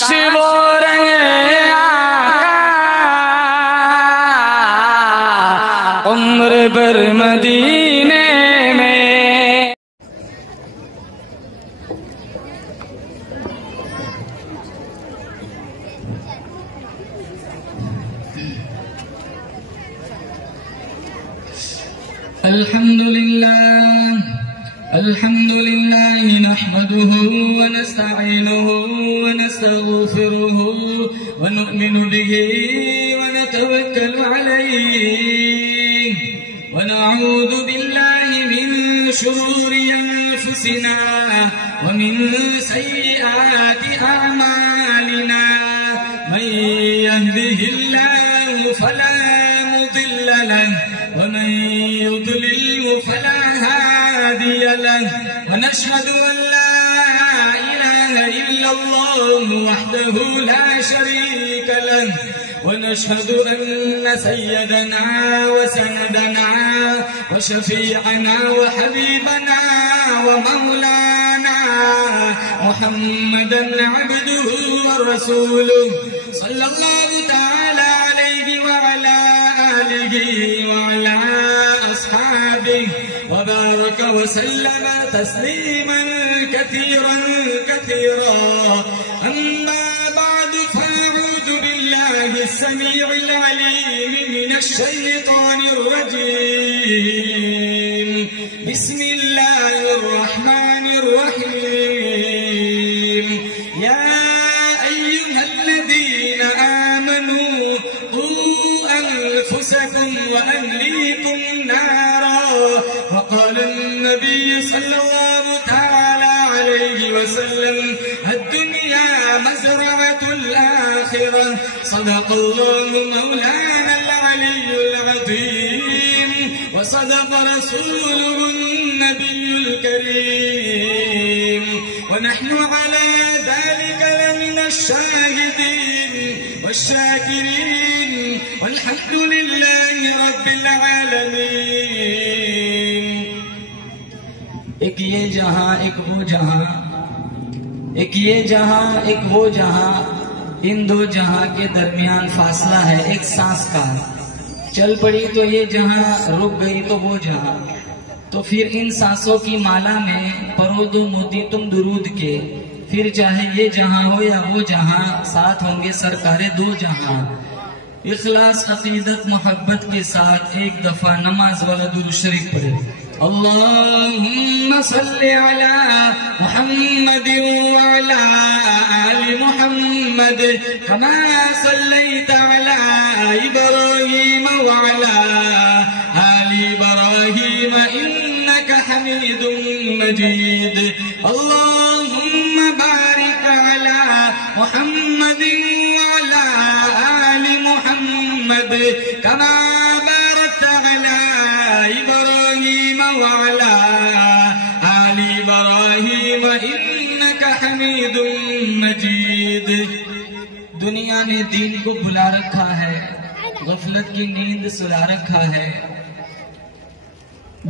کاش وہ رہے آقا عمر بھر مدینے میں۔ الحمد لله نحمده ونستعينه ونستغفره ونؤمن به ونتوكل عليه ونعوذ بالله من شرور أنفسنا ومن سيئات أعمالنا من يهده الله فلا مضل له ومن يضلل فلا هادي له ونشهد أن لا إله إلا الله وحده لا شريك له ونشهد أن سيدنا وسندنا وشفيعنا وحبيبنا ومولانا محمدا عبده ورسوله صلى الله تعالى عليه وعلى آله وعلى أصحابه وبارك وسلم تسليما كثيرا كثيرا أما بعد فأعوذ بالله السميع العليم من الشيطان الرجيم بسم الله الرحمن الرحيم يا أيها الذين آمنوا قوا أنفسكم وأهليكم نارا وقال النبي صلى الله تعالى عليه وسلم الدنيا مزرعة الآخرة صدق الله مولانا العلي العظيم وصدق رسوله النبي الكريم ونحن على ذلك لمن الشاهدين والشاكرين والحمد لله رب العالمين۔ ایک یہ جہاں ایک وہ جہاں، ایک یہ جہاں ایک وہ جہاں، ان دو جہاں کے درمیان فاصلہ ہے ایک سانس کا۔ چل پڑی تو یہ جہاں، رک گئی تو وہ جہاں، تو پھر ان سانسوں کی مالا میں پرو دو موتی تم درود کے، پھر چاہے یہ جہاں ہو یا وہ جہاں، ساتھ ہوں گے سرکار دو جہاں۔ اخلاص عقیدت محبت کے ساتھ ایک دفعہ نماز والا درود شریف پڑھے۔ اللهم صل على محمد وعلى آل محمد كما صليت على إبراهيم وعلى آل إبراهيم إنك حميد مجيد اللهم بارك على محمد وعلى آل محمد كما باركت على إبراهيم وعلى آل إبراهيم إنك حميد مجيد۔ دنیا نے دین کو بلا رکھا ہے، غفلت کی نیند سلا رکھا ہے۔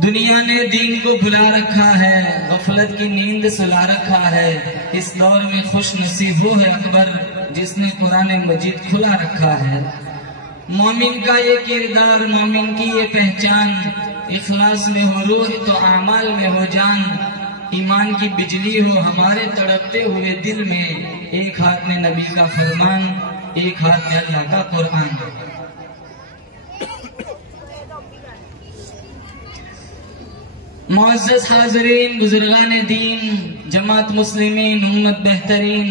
دنیا نے دین کو بلا رکھا ہے، غفلت کی نیند سلا رکھا ہے۔ اس دور میں خوش نصیب وہ ہے اکبر جس نے قرآن مجید کھلا رکھا ہے۔ مومن کا یہ کردار، مومن کی یہ پہچان، اخلاص میں ہو روح تو اعمال میں ہو جان۔ ایمان کی بجلی ہو ہمارے تڑپتے ہوئے دل میں، ایک ہاتھ میں نبی کا فرمان، ایک ہاتھ میں اللہ کا قرآن۔ معزز حاضرین، بزرگان دین، جماعت مسلمین، امت بہترین،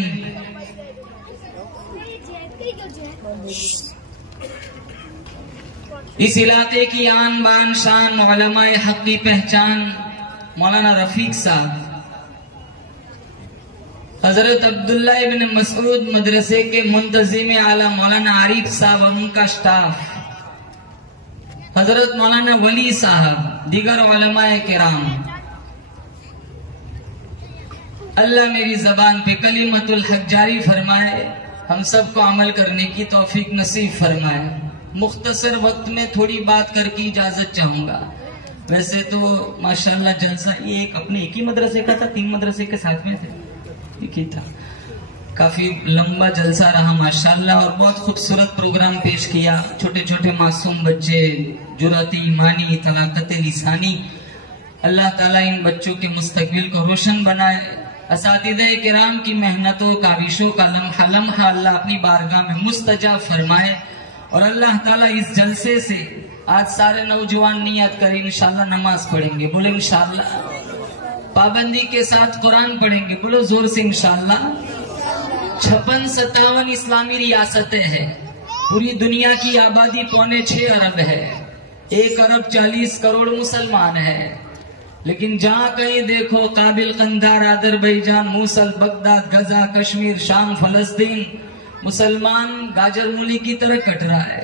اس علاقے کی آن بان شان، علماء حق کی پہچان، مولانا رفیق صاحب، حضرت عبداللہ ابن مسعود مدرسے کے منتظم اعلیٰ مولانا عارف صاحب اور ان کا سٹاف، حضرت مولانا ولی صاحب، دیگر علماء کرام، اللہ میری زبان پہ کلمت الحق جاری فرمائے، ہم سب کو عمل کرنے کی توفیق نصیب فرمائے۔ مختصر وقت میں تھوڑی بات کر کے اجازت چاہوں گا۔ ویسے تو ماشاءاللہ جلسہ یہ ایک اپنے ایک ہی مدرسے کا تھا، 3 مدرسے کے ساتھ میں تھے، ایک ہی تھا۔ کافی لمبا جلسہ رہا ماشاءاللہ، اور بہت خوبصورت پروگرام پیش کیا. چھوٹے چھوٹے معصوم بچے، جرأت ایمانی، طلاقت لسانی. اللہ تعالیٰ ان بچوں کے مستقبل کو روشن بنائے. اساتذہ کرام کی محنتوں کاوشوں کا لمحہ لمحہ اللہ اپنی بارگاہ میں مستجاب فرمائے. اور اللہ تعالیٰ اس جلسے سے آج سارے نوجوان نیت کریں انشاءاللہ نماز پڑھیں گے. بولے انشاءاللہ. پابندی کے ساتھ قرآن پڑھیں گے. بولو زور سے انشاءاللہ. 56-57 اسلامی ریاستیں ہیں. پوری دنیا کی آبادی 5.25 ارب ہے. 1 ارب 40 کروڑ مسلمان ہیں. لیکن جہاں کہیں دیکھو کابل، قندھار، آذربائیجان، موصل، بغداد، غزہ، کشمیر، شام، فلسطین، مسلمان گاجر مولی کی طرح کٹ رہا ہے.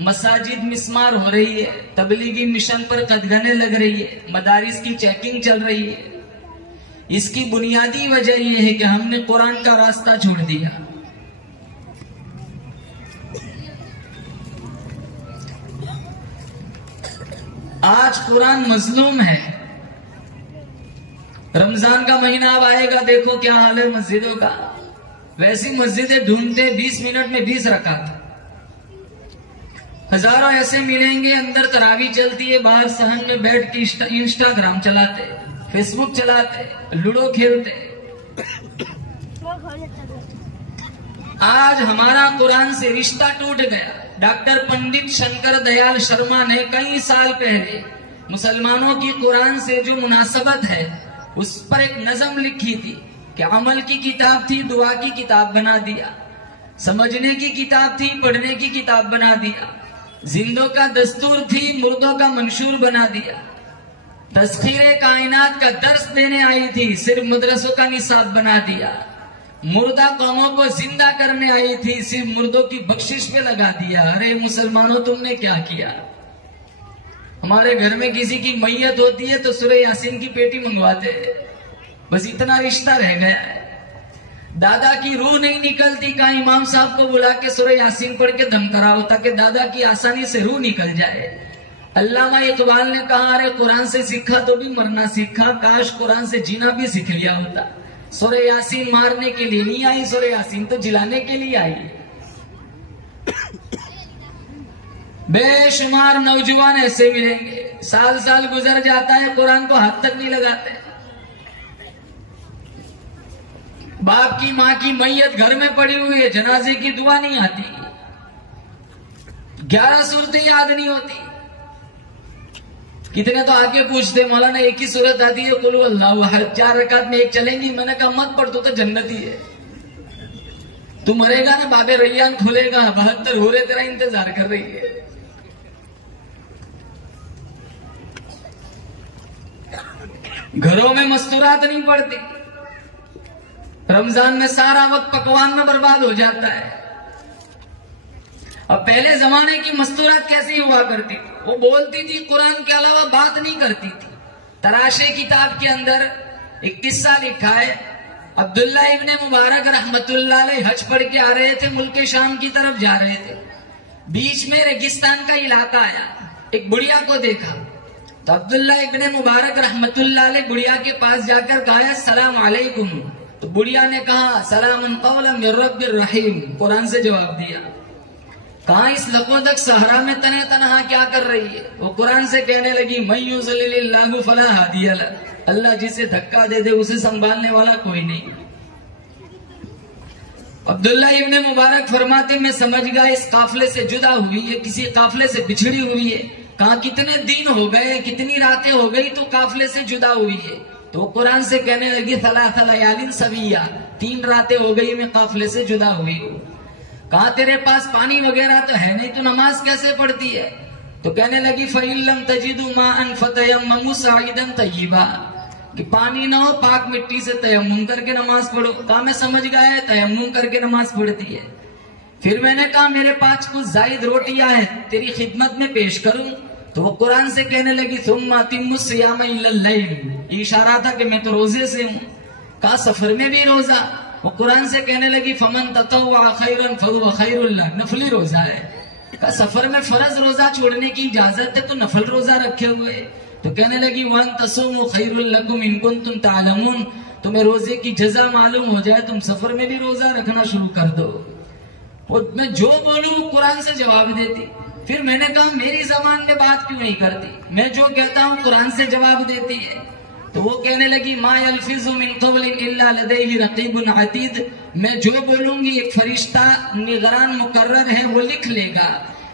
مساجد مسمار ہو رہی ہے. تبلیغی مشن پر قدغنیں لگ رہی ہے. مدارس کی چیکنگ چل رہی ہے. اس کی بنیادی وجہ یہ ہے کہ ہم نے قرآن کا راستہ چھوڑ دیا. آج قرآن مظلوم ہے. رمضان کا مہینہ اب آئے گا، دیکھو کیا حال ہے مسجدوں کا. ویسی مسجدیں ڈھونڈتے 20 منٹ میں 20 رکعت. ہزاروں ایسے ملیں گے اندر تراویح چلتی ہے، باہر صحن میں بیٹھ کے انسٹاگرام چلاتے، فیس بک چلاتے، لوڈو کھیلتے. آج ہمارا قرآن سے رشتہ ٹوٹ گیا. ڈاکٹر پنڈت شنکر دیال شرما نے کئی سال پہلے مسلمانوں کی قرآن سے جو مناسبت ہے اس پر ایک نظم لکھی تھی کہ عمل کی کتاب تھی، دعا کی کتاب بنا دیا. سمجھنے کی کتاب تھی، پڑھنے کی کتاب بنا دیا. زندوں کا دستور تھی، مردوں کا منشور بنا دیا. تسخیر کائنات کا درس دینے آئی تھی، صرف مدرسوں کا نصاب بنا دیا. مردہ قوموں کو زندہ کرنے آئی تھی، صرف مردوں کی بخشش پہ لگا دیا. ارے مسلمانوں تم نے کیا کیا؟ ہمارے گھر میں کسی کی میت ہوتی ہے تو سورہ یاسین کی پیٹی منگواتے، بس اتنا رشتہ رہ گیا ہے. دادا کی روح نہیں نکلتی، کہاں امام صاحب کو بلا کے سورہ یاسین پڑھ کے دم کراؤ تاکہ دادا کی آسانی سے روح نکل جائے. علامہ اقبال نے کہا ارے قرآن سے سیکھا تو بھی مرنا سیکھا، کاش قرآن سے جینا بھی سیکھ لیا ہوتا. سورہ یاسین مارنے کے لیے نہیں آئی، سورہ یاسین تو جلانے کے لیے آئی. بے شمار نوجوان ایسے ملیں گے، سال سال گزر جاتا ہے قرآن کو ہاتھ تک نہیں لگاتے. باپ کی ماں کی میت گھر میں پڑی ہوئی ہے، جنازے کی دعا نہیں آتی، 11 صورتیں یاد نہیں ہوتی. کتنے تو آگے پوچھتے مولانا ایک ہی صورت آتی ہے قل اللہ احد، 4 رکعت میں ایک چلیں گی. میں نے کہا مت پڑھ، تو جنتی ہے. تو مرے گا نا، باب ریان کھلے گا، 72 حوریں تیرا انتظار کر رہی ہے. گھروں میں مستورات نہیں پڑتی. رمضان میں سارا وقت پکوان میں برباد ہو جاتا ہے. اب پہلے زمانے کی مستورات کیسی ہوا کرتی تھی؟ وہ بولتی تھی، قرآن کے علاوہ بات نہیں کرتی تھی. تراشے کتاب کے اندر ایک قصہ لکھا ہے. عبداللہ ابن مبارک رحمت اللہ علیہ حج پڑھ کے آ رہے تھے، ملک شام کی طرف جا رہے تھے. بیچ میں ریگستان کا علاقہ آیا، ایک بڑھیا کو دیکھا تو عبداللہ ابن مبارک رحمت اللہ علیہ بڑھیا کے پاس جا کر کہا السلام علیکم. تو بڑھیا نے کہا سلام قولا من رب الرحیم، قرآن سے جواب دیا. کہاں اس لقودک صحرا میں تنہ تنہا کیا کر رہی ہے؟ وہ قرآن سے کہنے لگی من یضلل اللہ فلا ہادی لہ، اللہ جسے دھکا دے دے اسے سنبھالنے والا کوئی نہیں. عبداللہ ابن مبارک فرماتے میں سمجھ گیا اس قافلے سے جدا ہوئی ہے، کسی قافلے سے بچھڑی ہوئی ہے. کہاں کتنے دن ہو گئے، کتنی راتیں ہو گئی تو قافلے سے جدا ہوئی ہے. تو قرآن سے کہنے لگی ثلاث لیال سویہ، 3 راتیں ہو گئی میں قافلے سے جدا ہوئی ہوں. کہاں تیرے پاس پانی وغیرہ تو ہے نہیں، تو نماز کیسے پڑھتی ہے؟ تو کہنے لگی فَإِن لَمْ تَجِدُوا مَاءً فَتَيَمَّمُوا صَعِيدًا طَيِّبًا، کہ پانی نہ ہو پاک مٹی سے تیمم کر کے نماز پڑھو. کہا میں سمجھ گیا ہے، تیمم کر کے نماز پڑھتی ہے. پھر میں نے کہا میرے پاس کچھ زائد روٹیاں ہیں تیری خدمت میں پیش کروں. تو وہ قرآن سے کہنے لگی ثُمَّ أَتِمُّوا الصِّيَامَ إِلَى اللَّيْلِ، یہ اشارہ تھا کہ میں تو روزے سے ہوں. کہا سفر میں بھی روزہ؟ وہ قرآن سے کہنے لگی فَمَن تَطَوَّعَ خَيْرًا فَهُوَ خَيْرٌ لَهُ، نفلی روزہ ہے. کہا سفر میں فرض روزہ چھوڑنے کی اجازت ہے تو نفل روزہ رکھے ہوئے. تو کہنے لگی وَأَن تَصُومُوا خَيْرٌ لَكُمْ إِن كُنتُمْ تَعْلَمُونَ، تمہیں روزے کی جزا معلوم ہو جائے تم سفر میں بھی روزہ رکھنا شروع کر دو. اور میں جو بولوں قرآن سے جواب دیتی. پھر میں نے کہا میری زبان میں بات کیوں نہیں کرتی؟ میں جو کہتا ہوں قرآن سے جواب دیتی ہے. تو وہ کہنے لگی ما یلفظ من قول الا لدیہ رقیب عتید، میں جو بولوں گی ایک فرشتہ نگران مقرر ہے وہ لکھ لے گا.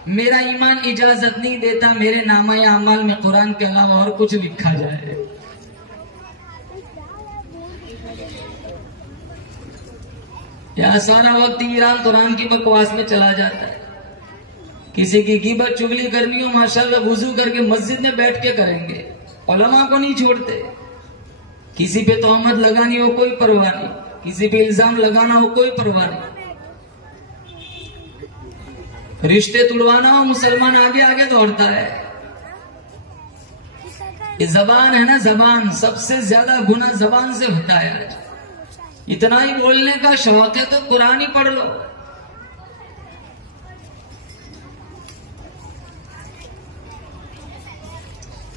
میرا ایمان اجازت نہیں دیتا میرے نامہ اعمال میں قرآن کے علاوہ اور کچھ لکھا جائے. یہاں سارا وقت ایران قرآن کی بکواس میں چلا جاتا ہے. کسی کی غیبت چغلی کرنی ہو ماشاءاللہ وضو کر کے مسجد میں بیٹھ کے کریں گے، علماء کو نہیں چھوڑتے. کسی پہ تہمت لگانی ہو کوئی پرواہ نہیں، کسی پہ الزام لگانا ہو کوئی پرواہ نہیں. رشتے توڑوانا ہو مسلمان آگے آگے دوڑتا ہے. یہ زبان ہے نا، زبان سب سے زیادہ گناہ زبان سے ہوتا ہے. آج اتنا ہی بولنے کا شوق ہے تو قرآن ہی پڑھ لو.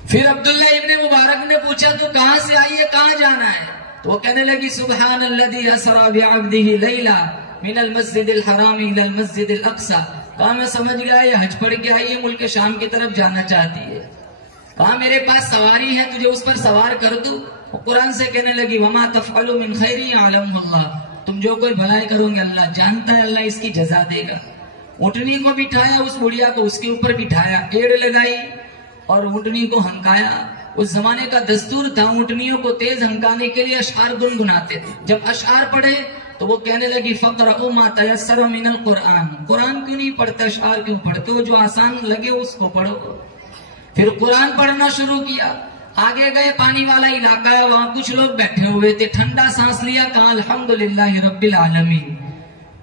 پھر عبداللہ ابن مبارک نے پوچھا تو کہاں سے آئی ہے، کہاں جانا ہے؟ تو وہ کہنے لگی سبحان الذی اسری بعبدہ لیلا من المسجد الحرام الى المسجد الاقصی. کہا میں سمجھ گیا یہ حج پڑھ کے آئی ہے، ملک شام کی طرف جانا چاہتی ہے. کہا میرے پاس سواری ہے تجھے اس پر سوار کر دوں؟ قرآن سے کہنے لگی وما تفعلوا من خیر یعلمہ اللہ، تم جو کوئی بھلائی کرو گے اللہ جانتا ہے، اللہ اس کی جزا دے گا. اونٹنی کو بٹھایا، اس بڑھیا کو اس کے اوپر بٹھایا، ایڑ لگائی اور اونٹنی کو ہنکایا. اس زمانے کا دستور تھا اونٹنیوں کو تیز ہنکانے کے لیے اشعار گنگناتے تھے. جب اشعار پڑھے تو وہ کہنے لگی فقرؤوا ما تیسر من القرآن، قرآن کیوں نہیں پڑھتے، اشعار کیوں پڑھتے ہو، جو آسان لگے اس کو پڑھو. پھر قرآن پڑھنا شروع کیا. آگے گئے پانی والا علاقہ ہے، وہاں کچھ لوگ بیٹھے ہوئے تھے. ٹھنڈا سانس لیا، کہا الحمدللہ رب العالمین.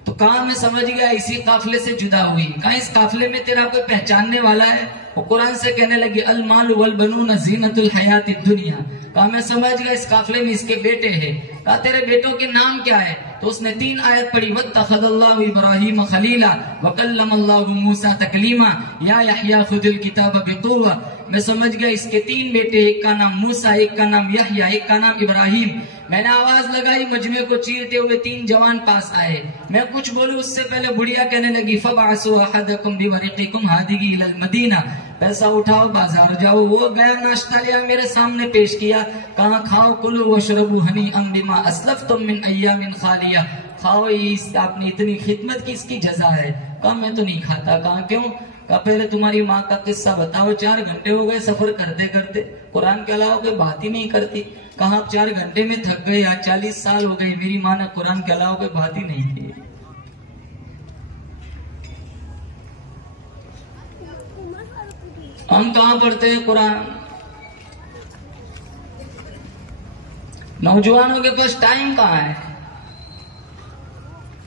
تو کہا میں سمجھ گیا اسی قافلے سے جدا ہوئی. کہا اس قافلے میں تیرا کوئی پہچاننے والا ہے؟ وہ قرآن سے کہنے لگی المال والبنون زینت الحیات الدنیا. کہا میں سمجھ گیا اس قافلے میں اس کے بیٹے ہیں. کہا تیرے بیٹوں کے نام کیا ہے؟ تو اس نے 3 آیت پڑھی واتخذ اللہ ابراہیم خلیلا وکلم اللہ موسیٰ تکلیما یا یحییٰ خذ الکتاب بقوہ. میں سمجھ گیا اس کے 3 بیٹے، ایک کا نام موسیٰ، ایک کا نام یحییٰ، ایک کا نام ابراہیم. میں نے آواز لگائی، مجمع کو چیرتے ہوئے 3 جوان پاس آئے. میں کچھ بولوں اس سے پہلے بڑھیا کہنے لگی فبعثوا احدکم بورقکم ہذہ الی المدینہ، پیسہ اٹھاؤ بازار جاؤ. وہ گیا ناشتہ لیا میرے سامنے پیش کیا. کہاں کھاؤ کلوا واشربوا ہنیئا بما اسلفتم من ایام خالیہ، کھاؤ یہ آپ نے اتنی خدمت کی اس کی جزا ہے. کہا میں تو نہیں کھاتا. کہا کیوں؟ کہا پہلے تمہاری ماں کا قصہ بتاؤ. 4 گھنٹے ہو گئے سفر کرتے کرتے، قرآن کے علاوہ کوئی بات ہی نہیں کرتی. کہا آپ 4 گھنٹے میں تھک گئے، آج 40 سال ہو گئے میری ماں نے قرآن کے علاوہ کوئی بات ہی نہیں کی. ہم کہاں پڑھتے ہیں قرآن؟ نوجوانوں کے پاس ٹائم کہاں ہے؟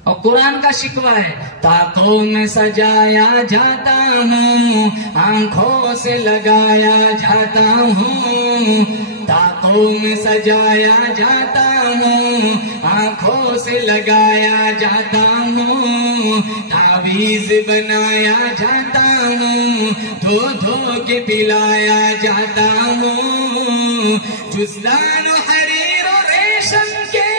اور قرآن کا شکوہ ہے تاکوں میں سجایا جاتا ہوں، آنکھوں سے لگایا جاتا ہوں. تاکوں میں سجایا جاتا ہوں، آنکھوں سے لگایا جاتا ہوں. تعویذ بنایا جاتا ہوں، دھو دھو کے پلایا جاتا ہوں. جزلان و حریر و ریشم کے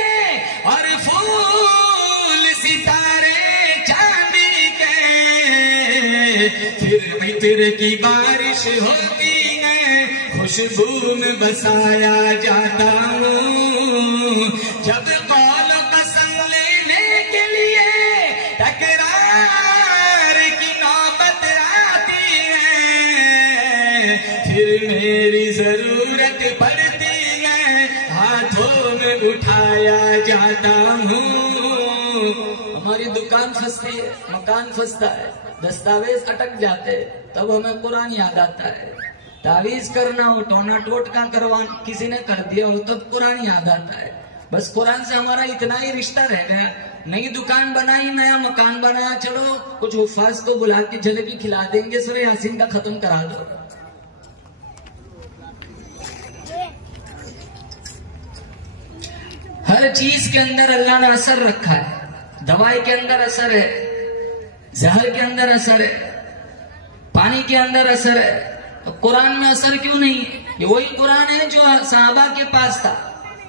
اور پھول ستارے چاندی کے، پھر عطر کی بارش ہوتی ہے، خوشبو میں بسایا جاتا ہوں. جب قول قسم لینے کے لیے تکرار کی نوبت آتی ہے، پھر میری ضرورت پڑتی ہے، ہاتھوں میں اٹھایا جاتا ہوں. ہماری دکان پھنستی ہے، مکان پھنستا ہے، دستاویز اٹک جاتے، تب ہمیں قرآن یاد آتا ہے. تعویذ کرنا ہو، ٹونا ٹوٹکا کروانا کسی نے کر دیا ہو تب قرآن یاد آتا ہے. بس قرآن سے ہمارا اتنا ہی رشتہ رہ گیا. نئی دکان بنائی، نیا مکان بنایا، چلو کچھ حفاظ کو بلا کے جلیبی کھلا دیں گے، سورہ یاسین کا ختم کرا دو. ہر چیز کے اندر اللہ نے اثر رکھا ہے. دوائی کے اندر اثر ہے، زہر کے اندر اثر ہے، پانی کے اندر اثر ہے. تو قرآن میں اثر کیوں نہیں ہے؟ یہ وہی قرآن ہے جو صحابہ کے پاس تھا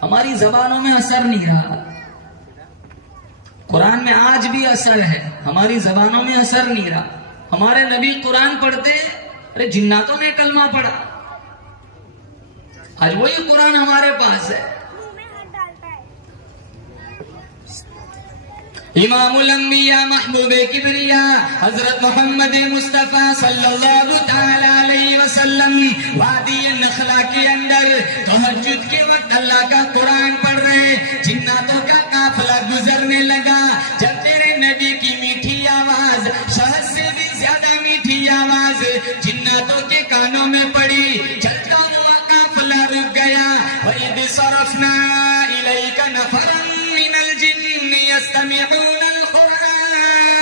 ہماری زبانوں میں اثر نہیں رہا. قرآن میں آج بھی اثر ہے، ہماری زبانوں میں اثر نہیں رہا. ہمارے نبی قرآن پڑھتے، ارے جناتوں نے کلمہ پڑھا. آج وہی قرآن ہمارے پاس ہے. امام الانبیاء محبوب کبریا حضرت محمد مصطفیٰ صلی اللہ تعالی علیہ وسلم وادی نخلا کے اندر تہجد کے وقت اللہ کا قرآن پڑھ رہے. جناتوں کا قافلہ گزرنے لگا. جب تیرے نبی کی میٹھی آواز، شہد سے بھی زیادہ میٹھی آواز جناتوں کے کانوں میں پڑی، چلتا ہوا قافلہ رک گیا. وَإِذْ صَرَفْنَا إِلَيْكَ نَفَرًا مِنَ الْجِنِّ يَسْتَمِعُونَ الْقُرْآنَ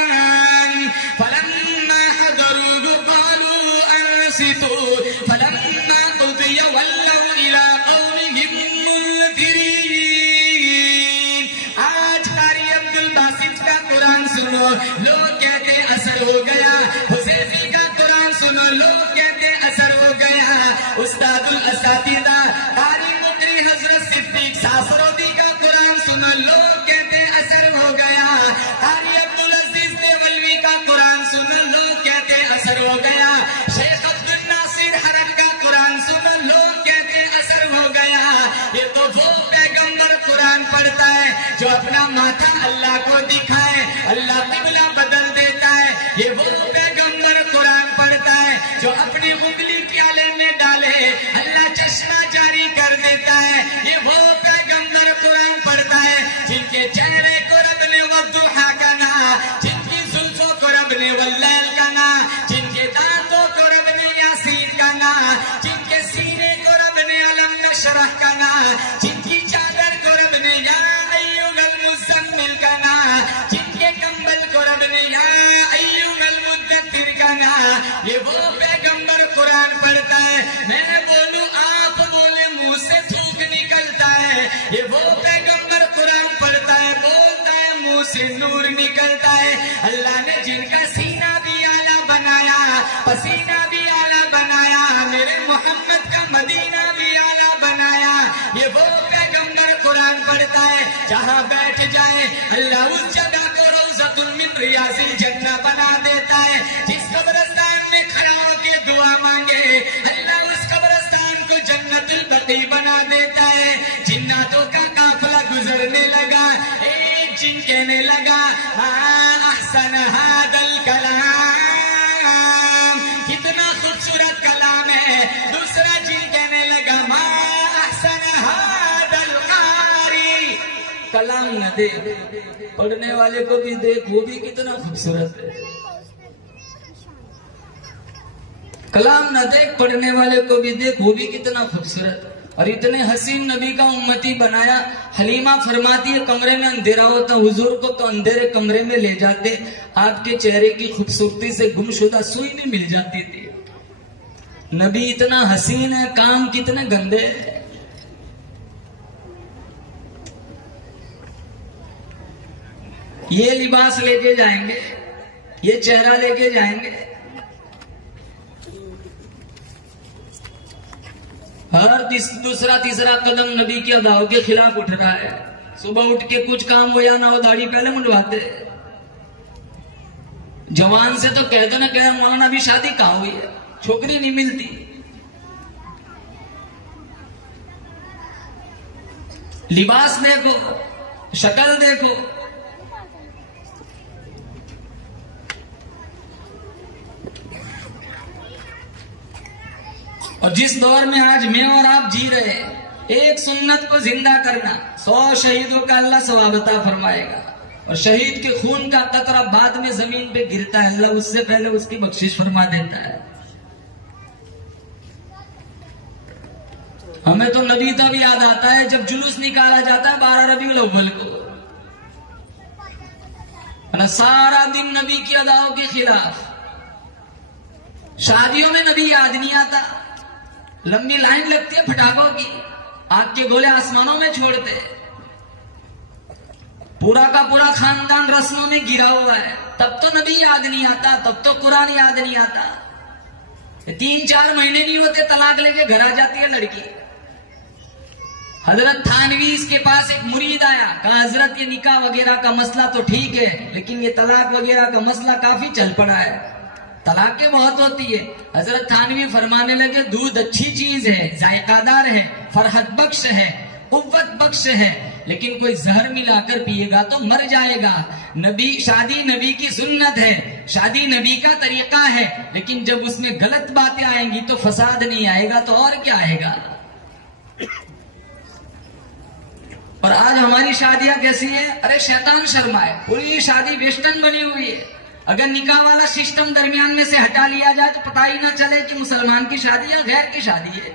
فَلَمَّا حَضَرُوهُ قَالُوا أَنصِتُوا فَلَمَّا قُضِيَ وَلَّوْا إِلَىٰ قَوْمِهِم مُنذِرِينَ. آج قاری عبد الباسط کا قرآن سنو، لوگ کہتے اثر ہو گیا. حذیفی کا قرآن سنو، لوگ کہتے اثر ہو گیا. استاد الاساتذہ قاری مقری حضرت صدیق ساسرودی کا قرآن سنو، لوگ کہتے اثر ہو گیا. قاری عبدالعزیز دیولوی کا قرآن سنو، لوگ کہتے اثر ہو گیا. شیخ عبد الناصر حرک کا قرآن سنو، لوگ کہتے اثر ہو گیا. یہ تو وہ پیغمبر قرآن پڑھتا ہے جو اپنا ماتھا اللہ کو دکھائے، اللہ قبلہ بدل دیتا ہے. یہ وہ پیغمبر قرآن پڑھتا ہے جو اپنی انگلی پیالے میں ڈالے، اللہ چشمہ جاری کر دیتا ہے. یہ وہ پیغمبر قرآن پڑھتا ہے جن کے چہرے کو رب نے والضحیٰ کہا، جن کی زلفوں کو رب نے واللیل کہا، جن کے دانتوں کو رب نے یاسین کہا، جن کے سینے کو رب نے علم نشرح کہا، جن کی چادر کو رب نے یا ایھا المزمل کہا، جن کے کمبل کو رب نے یا ایھا المدثر کہا. یہ وہ پیغمبر قرآن پڑھتا ہے. میں بولوں آپ بولے منہ سے تھوک نکلتا ہے. یہ وہ پیغمبر قرآن پڑھتا ہے، بولتا ہے منہ سے نور نکلتا ہے. اللہ نے جن کا سینہ بھی اعلیٰ بنایا، پسینہ بھی اعلیٰ بنایا، میرے محمد کا مدینہ بھی اعلیٰ بنایا. یہ وہ پیغمبر قرآن پڑھتا ہے. جہاں بیٹھ جائے اللہ اس جگہ کو روضۃ من ریاض الجنہ بنا دیتا ہے. جس قبرستان میں کھڑا ہو کے دعا مانگے اللہ اس قبرستان کو جنت البقیع بنا دیتا ہے. جناتوں کا قافلہ گزرنے لگا. ایک جن کہنے لگا احسن ھذا الکلام، کتنا خوبصورت کلام ہے. دوسرا جن کہنے لگا ما احسن ھذا القاری، کلام نہ دیکھ پڑھنے والے کو بھی دیکھ، وہ بھی کتنا خوبصورت ہے. کلام نہ دیکھ پڑھنے والے کو بھی دیکھ، وہ بھی کتنا خوبصورت. اور اتنے حسین نبی کا امتی بنایا. حلیمہ فرماتی ہے کمرے میں اندھیرا ہوتا، حضور کو تو اندھیرے کمرے میں لے جاتے، آپ کے چہرے کی خوبصورتی سے گمشدہ سوئی بھی مل جاتی تھی. نبی اتنا حسین ہے، کام کتنے گندے ہیں. یہ لباس لے کے جائیں گے، یہ چہرہ لے کے جائیں گے، ہر دوسرا تیسرا قدم نبی کی اداؤں کے خلاف اٹھ رہا ہے. صبح اٹھ کے کچھ کام ہو یا نہ ہو داڑھی پہلے منڈواتے. جوان سے تو کہہ دو نہ کہ مولانا ابھی شادی کہاں ہوئی ہے، چھوکری نہیں ملتی. لباس دیکھو، شکل دیکھو. اور جس دور میں آج میں اور آپ جی رہے ہیں، ایک سنت کو زندہ کرنا 100 شہیدوں کا اللہ ثواب عطا فرمائے گا. اور شہید کے خون کا قطرہ بعد میں زمین پہ گرتا ہے، اللہ اس سے پہلے اس کی بخشش فرما دیتا ہے. ہمیں تو نبی تب یاد آتا ہے جب جلوس نکالا جاتا ہے 12 ربیع الاول کو. سارا دن نبی کی اداؤں کے خلاف. شادیوں میں نبی یاد نہیں آتا، لمبی لائن لگتی ہے پٹاخوں کی، آگ کے گولے آسمانوں میں چھوڑتے، پورا کا پورا خاندان رسموں میں گرا ہوا ہے. تب تو نبی یاد نہیں آتا، تب تو قرآن یاد نہیں آتا. 3-4 مہینے نہیں ہوتے طلاق لے کے گھر آ جاتی ہے لڑکی. حضرت تھانوی کے پاس ایک مرید آیا، کہا حضرت یہ نکاح وغیرہ کا مسئلہ تو ٹھیک ہے، لیکن یہ طلاق وغیرہ کا مسئلہ کافی چل پڑا ہے، طلاقیں بہت ہوتی ہے۔ حضرت تھانوی فرمانے لگے دودھ اچھی چیز ہے، ذائقہ دار ہے، فرحت بخش ہے، قوت بخش ہے، لیکن کوئی زہر ملا کر پیے گا تو مر جائے گا۔ شادی نبی کی سنت ہے، شادی نبی کا طریقہ ہے، لیکن جب اس میں غلط باتیں آئیں گی تو فساد نہیں آئے گا تو اور کیا آئے گا۔ اور آج ہماری شادیاں کیسی ہیں؟ ارے شیطان شرمائے، پوری شادی ویسٹرن بنی ہوئی ہے۔ اگر نکاح والا سسٹم درمیان میں سے ہٹا لیا جائے تو پتہ ہی نہ چلے کہ مسلمان کی شادی ہے غیر کی شادی ہے۔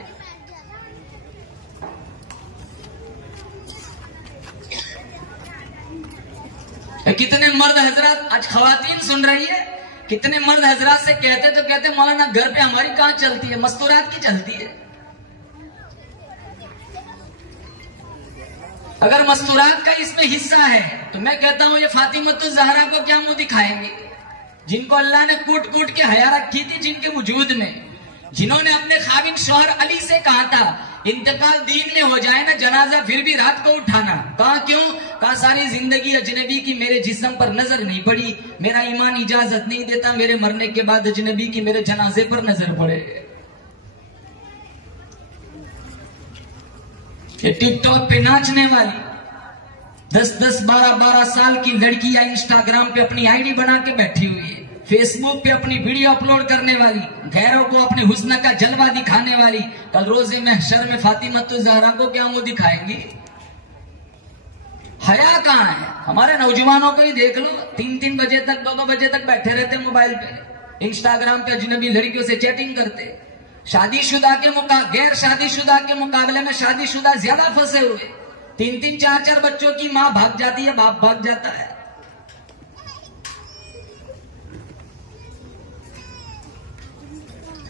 کتنے مرد حضرات، آج خواتین سن رہی ہے، کتنے مرد حضرات سے کہتے مولانا گھر پہ ہماری کہاں چلتی ہے، مستورات کی چلتی ہے۔ اگر مستورات کا اس میں حصہ ہے تو میں کہتا ہوں یہ فاطمۃ الزہرا کو کیا منہ دکھائیں گے، جن کو اللہ نے کوٹ کوٹ کے حیا رکھی تھی جن کے وجود میں، جنہوں نے اپنے خاوند شوہر علی سے کہا تھا انتقال دین میں ہو جائے نا جنازہ پھر بھی رات کو اٹھانا، کہا کیوں؟ کہا ساری زندگی اجنبی کی میرے جسم پر نظر نہیں پڑی، میرا ایمان اجازت نہیں دیتا میرے مرنے کے بعد اجنبی کی میرے جنازے پر نظر پڑے۔ کہ ٹک ٹاک پہ ناچنے والی 10 12 سال کی لڑکی یا انسٹاگرام پہ اپنی آئی ڈی بنا کے بیٹھی ہوئی ہے، فیس بک پہ اپنی ویڈیو اپلوڈ کرنے والی، غیروں کو اپنے حسن کا جلوہ دکھانے والی، کل روز محشر میں فاطمۃ الزہرا کو کیا منہ دکھائیں گی؟ حیا کہاں ہے؟ ہمارے نوجوانوں کو ہی دیکھ لو، 3 بجے تک 2 بجے تک بیٹھے رہتے موبائل پہ، انسٹاگرام پہ اجنبی لڑکیوں سے چیٹنگ کرتے۔ شادی شدہ کے غیر شادی شدہ کے مقابلے میں شادی شدہ زیادہ پھنسے ہوئے، 3 4 بچوں کی ماں بھاگ جاتی ہے، باپ بھاگ جاتا ہے۔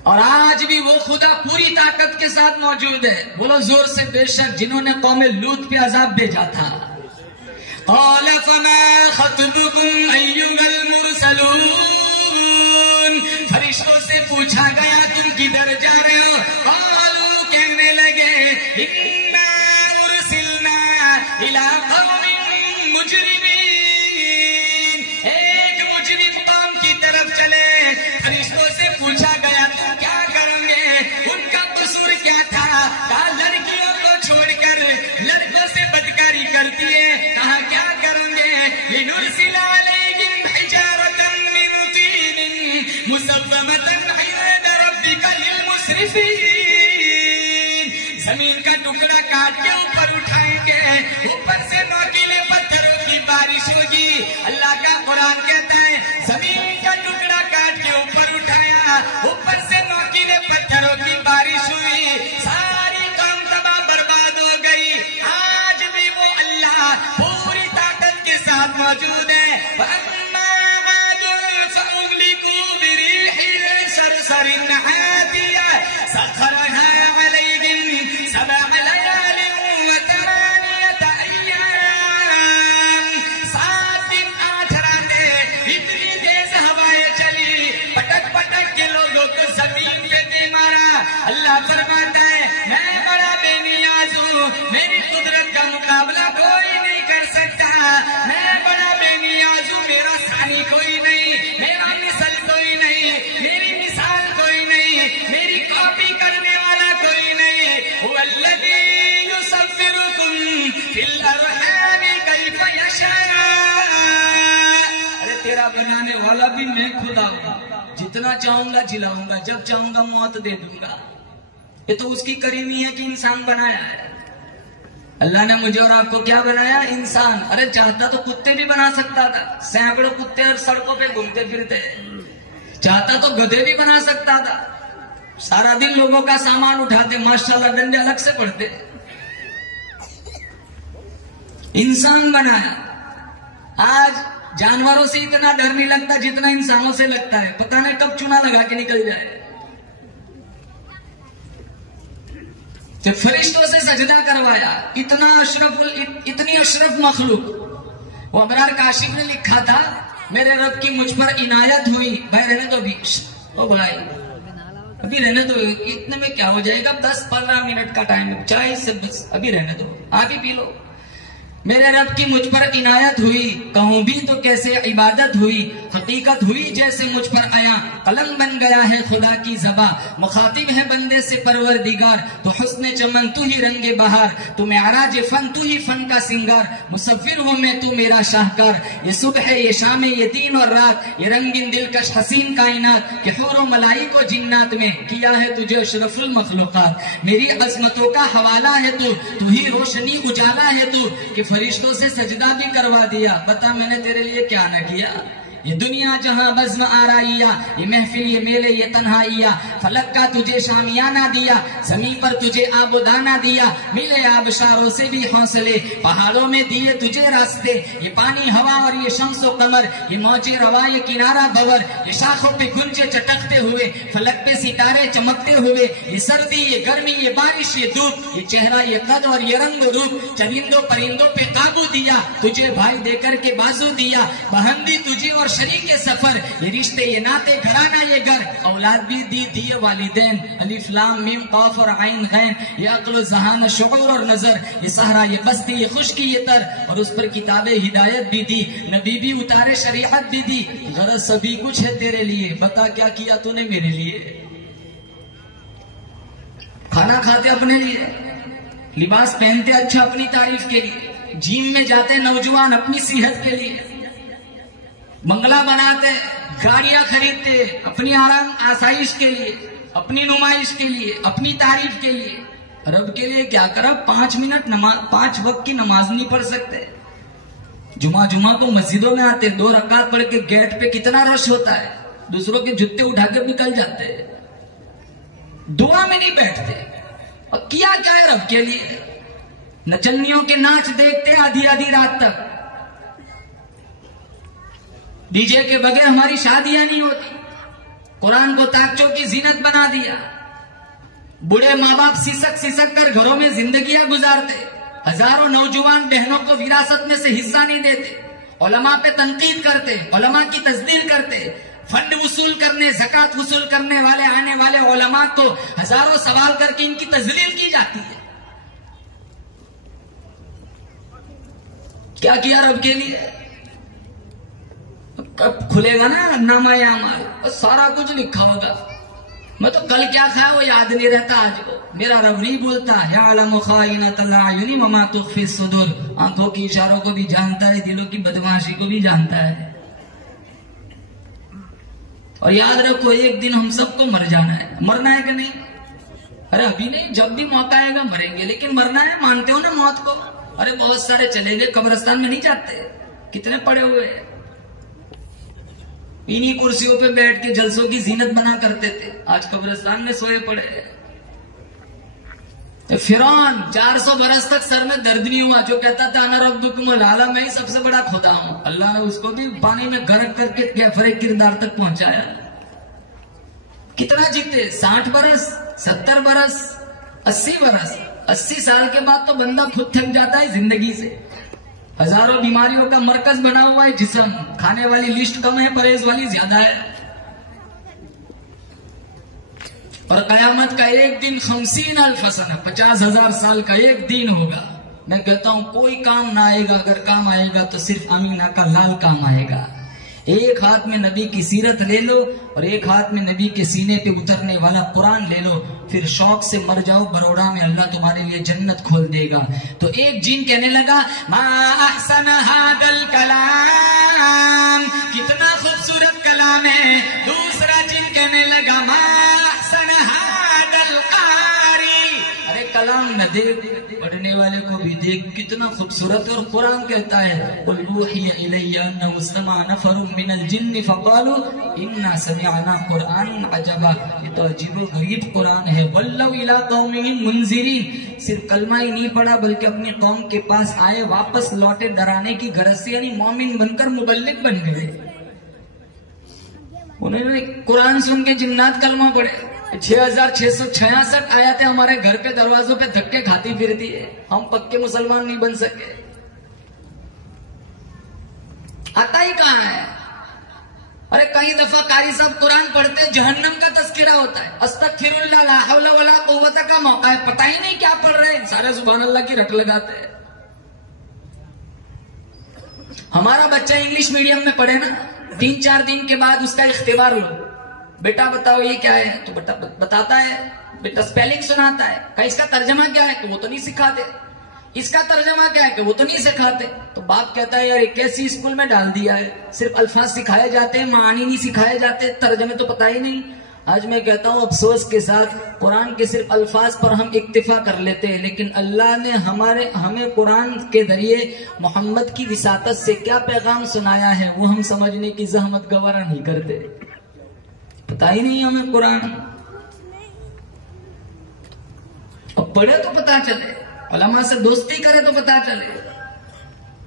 اور آج بھی وہ خدا پوری طاقت کے ساتھ موجود ہے، بولو زور سے بے شک، جنہوں نے قوم لوط پہ عذاب بھیجا تھا۔ قال فما خطبكم ايها المرسلون، فرشتوں سے پوچھا گیا تم کدھر جا رہے ہو؟ قالوا، کہنے لگے انا ارسلنا الى قوم مجرمین، ایک مجرم قوم کی طرف چلے۔ فرشتوں سے پوچھا گیا تم کیا کریں گے؟ ان کا قصور کیا تھا؟ کہا لڑکیوں کو چھوڑ کر لڑکوں سے بدکاری کرتی ہے۔ کہا کیا کریں گے؟ لنرسل علیہم حجارۃ من طین مسومۃ عند ربک للمسرفین، زمین کا ٹکڑا کاٹ کے اوپر اٹھائیں گے، اوپر سے نوکیلے پتھروں کی بارش ہوگی۔ اللہ کا قرآن کہتا ہے زمین کا ٹکڑا کاٹ کے اوپر اٹھایا، اوپر سے نوکیلے پتھروں کی بارش ہوئی، ساری قوم تباہ برباد ہو گئی۔ آج بھی وہ اللہ پوری طاقت کے ساتھ موجود ہے۔ وَأَمَّا عَادٌ فَأُهْلِكُوا بِرِيحٍ صَرْصَرٍ عَاتِيَةٍ سَخَّرَهَا عَلَيْهِمْ 7 لَيَالٍ و8 أَيَّامٍ، 7 دن 8 راتیں اتنی تیز ہوائیں چلی، پٹک پٹک کے لوگوں کو زمین پہ دے مارا۔ اللہ فرماتا ہے میں بڑا بے نیاز ہوں، میری قدرت کا مقابلہ کوئی نہیں کر سکتا، میں بڑا بے نیاز ہوں، میرا ثانی کوئی نہیں، میرا مثل کوئی نہیں، میری مثال کوئی نہیں، میری کاپی کرنے والا کوئی نہیں۔ هو الذی یصورکم فی الارحام کیف یشاء، ارے تیرا بنانے والا بھی میں خدا ہوں، جتنا چاہوں گا جلاؤں گا، جب چاہوں گا موت دے دوں گا۔ یہ تو اس کی کریمی ہے کہ انسان بنایا ہے۔ اللہ نے مجھے اور آپ کو کیا بنایا؟ انسان۔ ارے چاہتا تو کتے بھی بنا سکتا تھا، سینکڑوں کتے اور سڑکوں پہ گھومتے پھرتے، چاہتا تو گدھے بھی بنا سکتا تھا، سارا دن لوگوں کا سامان اٹھاتے، ماشاءاللہ ڈنڈے الگ سے پڑتے۔ انسان بنایا۔ آج جانوروں سے اتنا ڈر نہیں لگتا جتنا انسانوں سے لگتا ہے، پتہ نہیں کب چونا لگا کے نکل جائے۔ جب فرشتوں سے سجدہ کروایا، اتنی اشرف مخلوق، وہ ابرار کاشف نے لکھا تھا میرے رب کی مجھ پر عنایت ہوئی، بھائی رہنے تو بھی، او بھائی ابھی رہنے دو، اتنے میں کیا ہو جائے گا، 10-15 منٹ کا ٹائم ہے، چائے سے بس ابھی رہنے دو، آپ ہی پی لو۔ میرے رب کی مجھ پر عنایت ہوئی، کہوں بھی تو کیسے عبادت ہوئی، حقیقت ہوئی جیسے مجھ پر آیا، قلم بن گیا ہے خدا کی زباں، مخاطب ہے بندے سے پروردگار، تو حسن چمن تو ہی رنگ بہار، تو معراج فن تو ہی فن کا سنگار، مصور ہوں میں تو میرا شاہکار، یہ صبح ہے یہ شام ہے یہ دن اور رات، یہ رنگین دلکش حسین کائنات، کہ حور و ملائک و جنات میں کیا ہے تجھے اشرف المخلوقات، میری عظمتوں کا حوالہ ہے تو ہی روشنی اجالا ہے تو، کہ فرشتوں سے سجدہ بھی کروا دیا، بتا میں نے تیرے لیے کیا نہ کیا۔ یہ دنیا جہاں بزم آرائیا، یہ محفل یہ میلے یہ تنہائیا، فلک کا تجھے شامیانہ دیا، زمین پر تجھے آب و دانہ دیا، ملے آبشاروں سے بھی حوصلے، پہاڑوں میں دیے تجھے راستے، یہ پانی ہوا اور یہ شمس و قمر، یہ موجے روا یہ کنارہ بور، یہ شاخوں پہ گنجے چٹکتے ہوئے، فلک پہ ستارے چمکتے ہوئے، یہ سردی یہ گرمی یہ بارش یہ دھوپ، یہ چہرہ یہ قد اور یہ رنگ و روپ، چرندوں پرندوں پہ قابو دیا، تجھے بھائی دے کر کے بازو دیا، بہندی تجھے اور شریک سفر، یہ رشتے یہ ناتے گھرانا یہ گھر، اولاد بھی دی دیے والدین، الف لام میم قاف اور عین غین، یہ عقل و ذہان شعور اور نظر، یہ صحرا یہ بستی یہ خشکی یہ تر، اور اس پر کتاب ہدایت بھی دی، نبی بھی اتارے شریعت بھی دی، غرض سبھی کچھ ہے تیرے لیے، بتا کیا کیا تو نے میرے لیے۔ کھانا کھاتے اپنے لیے، لباس پہنتے اچھا اپنی تعریف کے لیے، جیم میں جاتے نوجوان اپنی صحت کے لیے، بنگلہ بناتے گاڑیاں خریدتے اپنی آرام آسائش کے لیے، اپنی نمائش کے لیے، اپنی تعریف کے لیے، رب کے لیے کیا کرا؟ 5 وقت کی نماز نہیں پڑھ سکتے، جمعہ کو مسجدوں میں آتے 2 رکعت پڑھ کے گیٹ پہ کتنا رش ہوتا ہے، دوسروں کے جوتے اٹھا کے نکل جاتے، دعا میں نہیں بیٹھتے، اور کیا کیا ہے رب کے لیے؟ نچنیوں کے ناچ دیکھتے آدھی آدھی رات تک، ڈی جے کے بغیر ہماری شادیاں نہیں ہوتی، قرآن کو تاکچوں کی زینت بنا دیا، بڑے ماں باپ سسک کر گھروں میں زندگیاں گزارتے، ہزاروں نوجوان بہنوں کو وراثت میں سے حصہ نہیں دیتے، علماء پہ تنقید کرتے، علماء کی تزلیل کرتے، فنڈ وصول کرنے زکوٰۃ وصول کرنے والے آنے والے علماء کو ہزاروں سوال کر کے ان کی تزلیل کی جاتی ہے۔ کیا کیا رب کے لیے؟ کب کھلے گا نا نامہ اعمال، سارا کچھ لکھا ہوگا، میں تو کل کیا کھایا وہ یاد نہیں رہتا آج کو، میرا رب نہیں بولتا یعلم خائنۃ الاعین وما تخفی الصدور، آنکھوں کی اشاروں کو بھی جانتا ہے، دلوں کی بدمعاشی کو بھی جانتا ہے۔ اور یاد رکھو ایک دن ہم سب کو مر جانا ہے، مرنا ہے کہ نہیں؟ ارے ابھی نہیں، جب بھی موقع آئے گا مریں گے، لیکن مرنا ہے، مانتے ہو نا موت کو؟ ارے بہت سارے چلے گئے قبرستان میں نہیں جاتے، کتنے پڑے ہوئے ہیں، انہی کرسیوں پہ بیٹھ کے جلسوں کی زینت بنا کرتے تھے، آج قبرستان میں سوئے پڑے۔ فرعون 400 برس تک سر میں درد نہیں ہوا، جو کہتا تھا انا ربکم الاعلی، میں ہی سب سے بڑا خدا ہوں، اللہ نے اس کو بھی پانی میں غرق کر کے کیفر کردار تک پہنچایا۔ کتنا جیتے؟ 60 برس، 70 برس، 80 برس، 80 سال کے بعد تو بندہ خود تھک جاتا ہے زندگی سے، ہزاروں بیماریوں کا مرکز بنا ہوا ہے جسم، کھانے والی لسٹ کم ہے، پرہیز والی زیادہ ہے، اور قیامت کا ایک دن 50,000 سنہ، 50,000 سال کا ایک دن ہوگا۔ میں کہتا ہوں کوئی کام نہ آئے گا، اگر کام آئے گا تو صرف امینہ کا لال کام آئے گا۔ ایک ہاتھ میں نبی کی سیرت لے لو اور ایک ہاتھ میں نبی کے سینے پہ اترنے والا قرآن لے لو، پھر شوق سے مر جاؤ، بروڑا میں اللہ تمہارے لیے جنت کھول دے گا۔ تو ایک جن کہنے لگا ما احسن ھذا الکلام، کتنا خوبصورت کلام ہے۔ دوسرا جن کہنے لگا ما احسن ھذا القاری، ارے کلام نہ دیکھ، پڑھنے والے کو بھی دیکھ، کتنا خوبصورت۔ اور قرآن کہتا ہے قل اوحی الی انہ استمع نفر من الجن فقالوا انا سمعنا قرآنا عجبا، یہ تو عجیب و غریب قرآن ہے۔ ولوا الی قومہم منذرین، صرف کلمہ ہی نہیں پڑھا بلکہ اپنی قوم کے پاس آئے، واپس لوٹے ڈرانے کی غرض سے، یعنی مومن بن کر مبلغ بن گئے۔ انہوں نے قرآن سن کے جنات کلمہ پڑھے۔ 6666 آیتیں ہمارے گھر پہ دروازوں پہ دھکے کھاتی پھرتی ہے، ہم پکے مسلمان نہیں بن سکے۔ آتا ہی کہاں ہے؟ ارے کئی دفعہ قاری صاحب قرآن پڑھتے جہنم کا تذکرہ ہوتا ہے، استغفراللہ لا حول ولا قوت کا موقع ہے، پتہ ہی نہیں کیا پڑھ رہے ہیں، سارے سبحان اللہ کی رٹ لگاتے ہیں۔ ہمارا بچہ انگلش میڈیم میں پڑھے نا، 3-4 دن کے بعد اس کا اختبار ہو، بیٹا بتاؤ یہ کیا ہے، تو بیٹا بتاتا ہے، بیٹا اسپیلنگ سناتا ہے، کہ اس کا ترجمہ کیا ہے، کہ وہ تو نہیں سکھاتے، اس کا ترجمہ کیا ہے، کہ وہ تو نہیں سکھاتے۔ تو باپ کہتا ہے یار ایک ایسی اسکول میں ڈال دیا ہے، صرف الفاظ سکھائے جاتے ہیں، معانی نہیں سکھائے جاتے، ترجمے تو پتہ ہی نہیں۔ آج میں کہتا ہوں افسوس کے ساتھ قرآن کے صرف الفاظ پر ہم اکتفا کر لیتے ہیں، لیکن اللہ نے ہمیں قرآن کے ذریعے محمد کی وساطت سے کیا پیغام سنایا ہے وہ ہم سمجھنے کی زحمت گوارا نہیں کرتے، پتہ ہی نہیں ہمیں قرآن۔ اب پڑھے تو پتہ چلے، علماء سے دوستی کرے تو پتہ چلے۔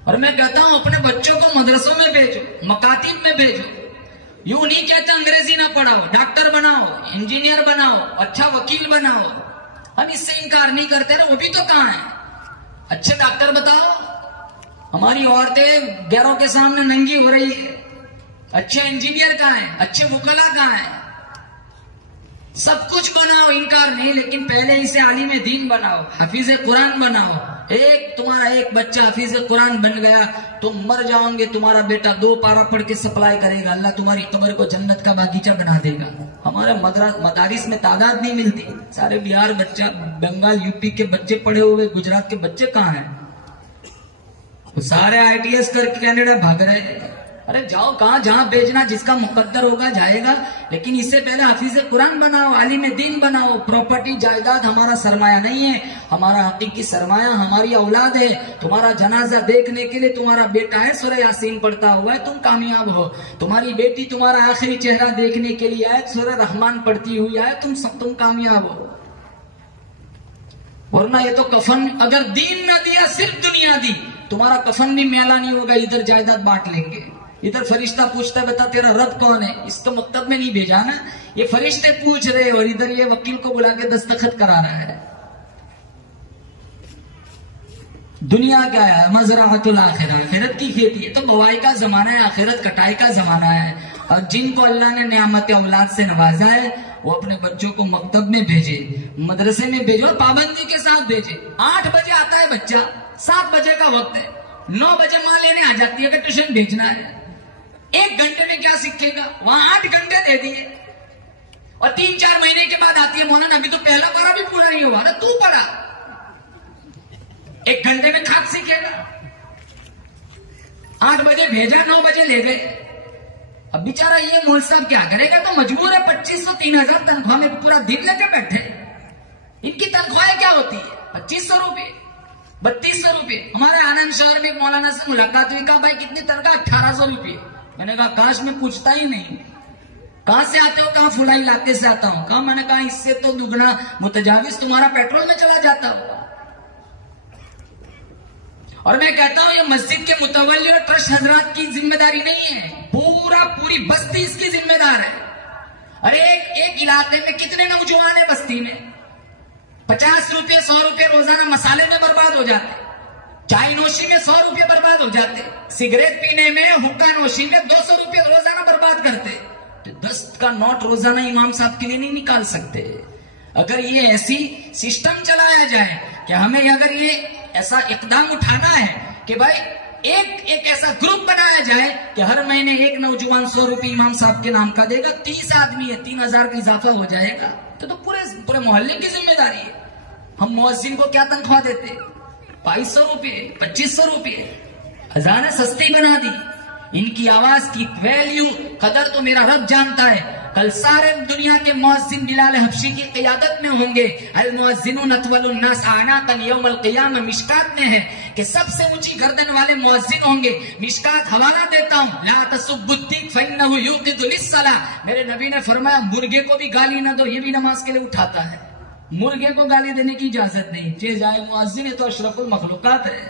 اور میں کہتا ہوں اپنے بچوں کو مدرسوں میں بھیجو، مکاتب میں بھیجو، یوں نہیں کہتے انگریزی نہ پڑھاؤ، ڈاکٹر بناؤ، انجینئر بناؤ، اچھا وکیل بناؤ، ہم اس سے انکار نہیں کرتے نا، وہ بھی تو کہاں ہیں؟ اچھے ڈاکٹر بتاؤ، ہماری عورتیں غیروں کے سامنے ننگی ہو رہی ہے، اچھے انجینئر کہاں ہیں، اچھے وکلا کہاں ہیں؟ سب کچھ بناؤ، انکار نہیں، لیکن پہلے اسے عالم دین بناؤ، حفیظ قرآن بناؤ۔ تمہارا ایک بچہ حفیظ قرآن بن گیا، تم مر جاؤ گے، تمہارا بیٹا 2 پارا پڑھ کے سپلائی کرے گا، اللہ تمہاری قبر کو جنت کا باغیچہ بنا دے گا۔ ہمارے مدارس میں تعداد نہیں ملتی، سارے بہار بچہ، بنگال یوپی کے بچے پڑھے ہوئے، گجرات کے بچے کہاں ہیں؟ وہ سارے ITS کر کے کینیڈا بھاگ رہے ہیں۔ ارے جاؤ، کہاں جہاں بھیجنا، جس کا مقدر ہوگا جائے گا، لیکن اس سے پہلے حفیظ قرآن بناؤ، عالم دین بناؤ۔ پراپرٹی جائیداد ہمارا سرمایہ نہیں ہے، ہمارا حقیقی سرمایہ ہماری اولاد ہے۔ تمہارا جنازہ دیکھنے کے لیے تمہارا بیٹا ہے، سورہ یاسین پڑھتا ہوا ہے، تم کامیاب ہو۔ تمہاری بیٹی تمہارا آخری چہرہ دیکھنے کے لیے آئے، سورہ رحمان پڑھتی ہوئی آئے، تم کامیاب ہو۔ ورنہ یہ تو کفن اگر دین نہ دیا، صرف دنیا دی، تمہارا کفن بھی میلا نہیں ہوگا، ادھر جائیداد بانٹ لیں گے۔ ادھر فرشتہ پوچھتا ہے بتا تیرا رب کون ہے، اس کو مکتب میں نہیں بھیجا نا، یہ فرشتے پوچھ رہے، اور ادھر یہ وکیل کو بلا کے دستخط کرا رہا ہے۔ دنیا کیا ہے؟ مزرعۃ الآخرہ، آخرت کی کھیتی ہے۔ تو بوائی کا زمانہ ہے، آخرت کٹائی کا زمانہ ہے۔ اور جن کو اللہ نے نعمت اولاد سے نوازا ہے وہ اپنے بچوں کو مکتب میں بھیجے، مدرسے میں بھیجو، اور پابندی کے ساتھ بھیجے۔ 8 بجے آتا ہے بچہ، 7 بجے کا وقت ہے، 9 بجے ماں لینے آ جاتی ہے کہ ٹیوشن بھیجنا ہے۔ 1 گھنٹے میں کیا سیکھے گا؟ وہاں 8 گھنٹے دے دیے، اور 3-4 مہینے کے بعد آتی ہے مولانا ابھی تو پہلا پارا بھی پورا نہیں ہوا نا، تو پڑھا۔ 1 گھنٹے میں کھاد سیکھے گا؟ 8 بجے بھیجا، 9 بجے لے گئے۔ اب بیچارہ یہ مول صاحب کیا کرے گا؟ تو مجبور ہے 2500-3000 تنخواہ میں پورا دن لے کے بیٹھے۔ ان کی تنخواہیں کیا ہوتی ہے؟ 2500 روپے، 3200 روپے۔ ہمارے آنند شہر میں ایک مولانا سے ملاقات ہوئی، کہا بھائی کتنی تنخواہ؟ 1800 روپے۔ میں نے کہا کاش میں پوچھتا ہی نہیں، کہاں سے آتے ہو؟ کہاں فلاں علاقے سے آتا ہوں۔ کہا میں نے کہا اس سے تو دگنا متجاوز تمہارا پیٹرول میں چلا جاتا ہوگا۔ اور میں کہتا ہوں یہ مسجد کے متولی اور ٹرسٹ حضرات کی ذمہ داری نہیں ہے، پوری بستی اس کی ذمہ دار ہے۔ ارے ایک علاقے میں کتنے نوجوان ہیں بستی میں؟ 50 روپے 100 روپے روزانہ مسالے میں برباد ہو جاتے، چائے نوشی میں 100 روپے برباد ہو جاتے، سگریٹ پینے میں، حقہ نوشی میں 200 روپے روزانہ برباد کرتے۔ تو 10 کا نوٹ روزانہ امام صاحب کے لیے نہیں نکال سکتے۔ اگر یہ ایسی سسٹم چلایا جائے کہ ہمیں اگر یہ ایسا اقدام اٹھانا ہے کہ بھائی ایک ایسا گروپ بنایا جائے کہ ہر مہینے ایک نوجوان 100 روپے امام صاحب کے نام کا دے گا، 30 آدمی ہے، 3000 کا اضافہ ہو جائے گا، تو پورے محلے کی ذمہ داری ہے۔ ہم مؤذن کو کیا تنخواہ دیتے؟ 2200 روپے، 2500 روپے۔ اذانیں سستی بنا دی، ان کی آواز کی ویلیو قدر تو میرا رب جانتا ہے۔ کل سارے دنیا کے مؤذن بلال حبشی کی قیادت میں ہوں گے۔ المؤذنون اطول الناس اعناقا یوم القیامہ، مشکات میں ہے کہ سب سے اونچی گردن والے مؤذن ہوں گے۔ مشکات حوالہ دیتا ہوں، لا تسبوا الدیک فانہ یوقظ للصلاۃ۔ میرے نبی نے فرمایا مرغے کو بھی گالی نہ دو، یہ بھی نماز کے لیے اٹھاتا ہے۔ مرغے کو گالی دینے کی اجازت نہیں، جائے مؤذن ہے تو اشرف المخلوقات ہے۔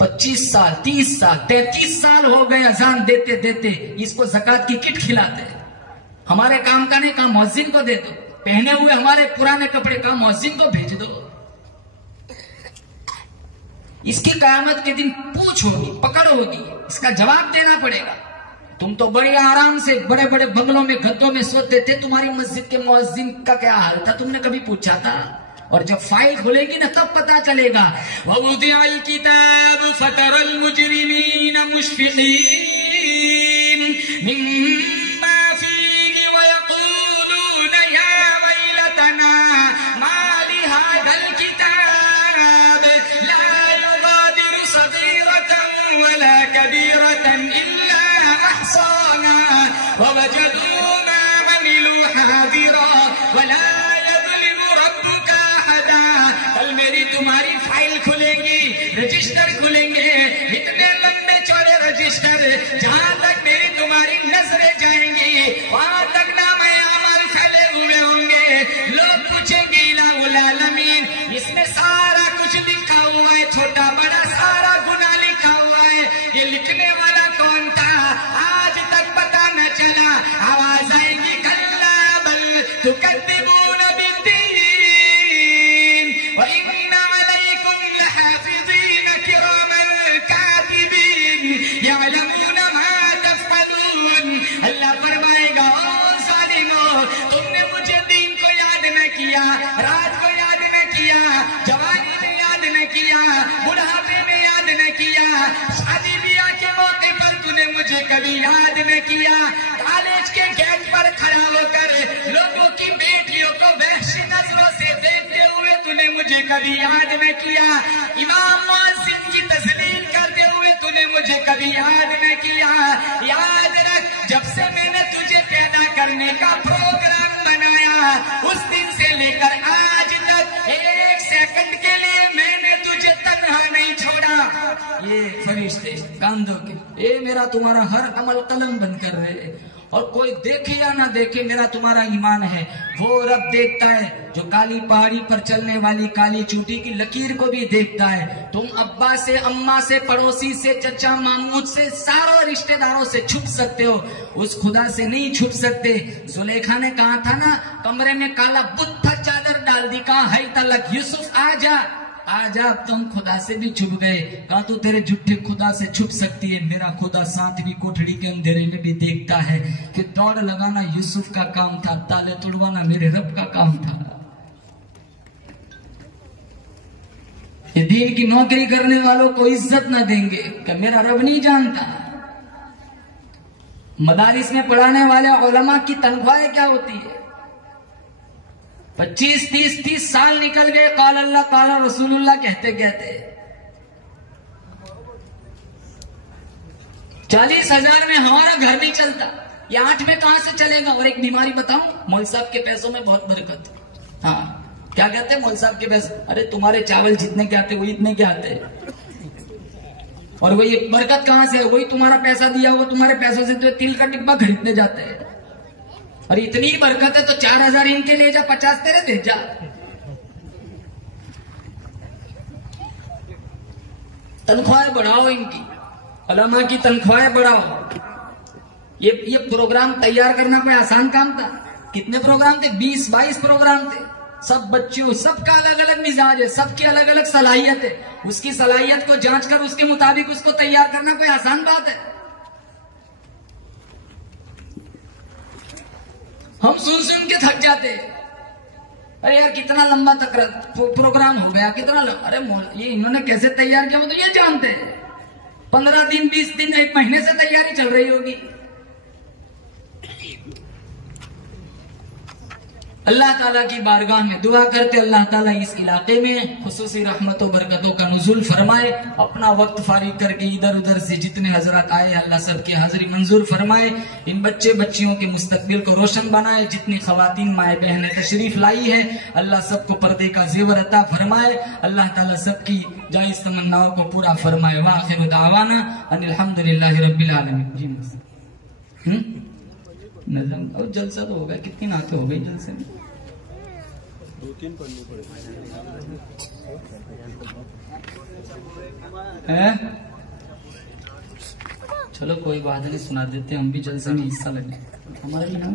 25 سال 30 سال 33 سال ہو گئے اذان دیتے دیتے، اس کو زکوٰۃ کی کٹ کھلاتے۔ ہمارے کام کا نہیں، کام مؤذن کو دے دو، پہنے ہوئے ہمارے پرانے کپڑے کا مؤذن کو بھیج دو۔ اس کی قیامت کے دن پوچھ ہوگی، پکڑ ہوگی، اس کا جواب دینا پڑے گا۔ تم تو بڑے آرام سے بڑے بڑے بنگلوں میں گدوں میں سوتے تھے، تمہاری مسجد کے مؤذن کا کیا حال تھا؟ تم نے کبھی پوچھا تھا؟ اور جب فائل کھلے گی نا تب پتا چلے گا. وَوُضِعَ الْكِتَابُ فَتَرَى الْمُجْرِمِينَ مُشْفِقِينَ مِمَّا فِيهِ وَيَقُولُونَ يَا وَيْلَتَنَا مَا لِهَذَا الْكِتَابِ لَا يُغَادِرُ صَغِيرَةً وَلَا كَبِيرَةً إِلَّا أَحْصَاهَا وَوَجَدُوا مَا عَمِلُوا حَاضِرًا وَلَا کل میری تمہاری فائل کھلے گی، رجسٹر کھلیں گے، اتنے لمبے چوڑے رجسٹر، جہاں تک میری تمہاری نظریں جائیں گی وہاں تک نام اعمال پھیلے ہوئے ہوں گے. لوگ پوچھیں گے الہ العالمین اس میں سارا کچھ لکھا ہوا ہے، چھوٹا بڑا سارا گناہ لکھا ہوا ہے، یہ لکھنے والا کون تھا؟ آج تک پتا نہ چلا. آواز آئے گی کلا بل تکذبون بالدین وَإِنَّ عَلَيْكُمْ لَحَافِظِينَ كِرَامًا كَاتِبِينَ يَعْلَمُونَ مَا تَفْعَلُونَ. اللہ فرمائے گا او ظالمو، تم نے مجھے دین کو یاد نہ کیا، رات کو یاد نہ کیا، جوانی میں یاد نہ کیا، بڑھاپے میں یاد نہ کیا، شادی بیاہ کے موقع پر تو نے مجھے کبھی یاد نہ کیا، کالج کے گیٹ پر کھڑا ہو کر لوگوں کی بیٹیوں کو وحشی نظروں سے دیکھتے ہوئے تو نے مجھے کبھی یاد نہ کیا، امام مؤذن کی تسلیم کرتے ہوئے تو نے مجھے کبھی یاد نہ کیا. یاد رکھ جب سے میں نے تجھے پیدا کرنے کا پروگرام بنایا اس دن سے لے کر آج تک ایک سیکنڈ کے لیے میں نے تجھے تنہا نہیں چھوڑا. یہ فرشتے کاندھوں کے اے میرا تمہارا ہر عمل قلم بند کر رہے، اور کوئی دیکھے یا نہ دیکھے میرا تمہارا ایمان ہے. وہ رب دیکھتا ہے جو کالی پہاڑی پر چلنے والی کالی چوٹی کی لکیر کو بھی دیکھتا ہے. تم ابا سے، اماں سے، پڑوسی سے، چچا مامود سے، سارے رشتہ داروں سے چھپ سکتے ہو، اس خدا سے نہیں چھپ سکتے. زلیخا نے کہا تھا نا کمرے میں کالا بت تھا، چادر ڈال دی، کہا ہے تلک یوسف آ جا. آج آپ تم خدا سے بھی چھپ گئے، کہا تو تیرے جھوٹے خدا سے چھپ سکتی ہے، میرا خدا ساتویں کوٹھڑی کے اندھیرے میں بھی دیکھتا ہے. کہ دوڑ لگانا یوسف کا کام تھا، تالے توڑوانا میرے رب کا کام تھا. یہ دین کی نوکری کرنے والوں کو عزت نہ دیں گے کہ میرا رب نہیں جانتا. مدارس میں پڑھانے والے علماء کی تنخواہیں کیا ہوتی ہے؟ 25-30 سال نکل گئے قال اللہ قال رسول اللہ کہتے کہتے. 40,000 میں ہمارا گھر نہیں چلتا، یہ 8 میں کہاں سے چلے گا؟ اور ایک بیماری بتاؤں، مول صاحب کے پیسوں میں بہت برکت. ہاں کیا کہتے ہیں مول صاحب کے پیسے؟ ارے تمہارے چاول جتنے کے آتے وہی اتنے کے آتے، اور وہی برکت کہاں سے؟ وہی تمہارا پیسہ دیا وہ تمہارے پیسوں سے تو تیل کا ڈبہ خریدنے جاتے ہیں. اور اتنی برکت ہے تو 4,000 ان کے لے جا، 50 تیرے دے جا. تنخواہیں بڑھاؤ ان کی، علماء کی تنخواہیں بڑھاؤ. یہ پروگرام تیار کرنا کوئی آسان کام تھا؟ کتنے پروگرام تھے؟ 20-22 پروگرام تھے. سب بچوں، سب کا الگ الگ مزاج ہے، سب کی الگ الگ صلاحیت ہے. اس کی صلاحیت کو جانچ کر اس کے مطابق اس کو تیار کرنا کوئی آسان بات ہے؟ ہم سن کے تھک جاتے. ارے یار کتنا لمبا پروگرام ہو گیا، کتنا لمبا. ارے یہ انہوں نے کیسے تیار کیا وہ تو یہ جانتے. 15 دن 20 دن 1 مہینے سے تیاری چل رہی ہوگی. اللہ تعالیٰ کی بارگاہ میں دعا کرتے اللہ تعالیٰ اس علاقے میں خصوصی رحمت و برکتوں کا نزول فرمائے. اپنا وقت فارغ کر کے ادھر ادھر سے جتنے حضرات آئے اللہ سب کی حاضری منظور فرمائے. ان بچے بچیوں کے مستقبل کو روشن بنائے. جتنی خواتین مائیں بہنیں تشریف لائی ہے اللہ سب کو پردے کا زیور عطا فرمائے. اللہ تعالیٰ سب کی جائز تمناؤں کو پورا فرمائے. وآخر دعوانا ان الحمدللہ رب العالمین. جی نظم اور جلسہ تو ہوگا، کتنی نعتیں ہو گئی جلسے میں؟ 2-3 پڑھنی پڑے. چلو کوئی بات نہیں، سنا دیتے ہم بھی جلسے میں حصہ لگے. ہمارا بھی نام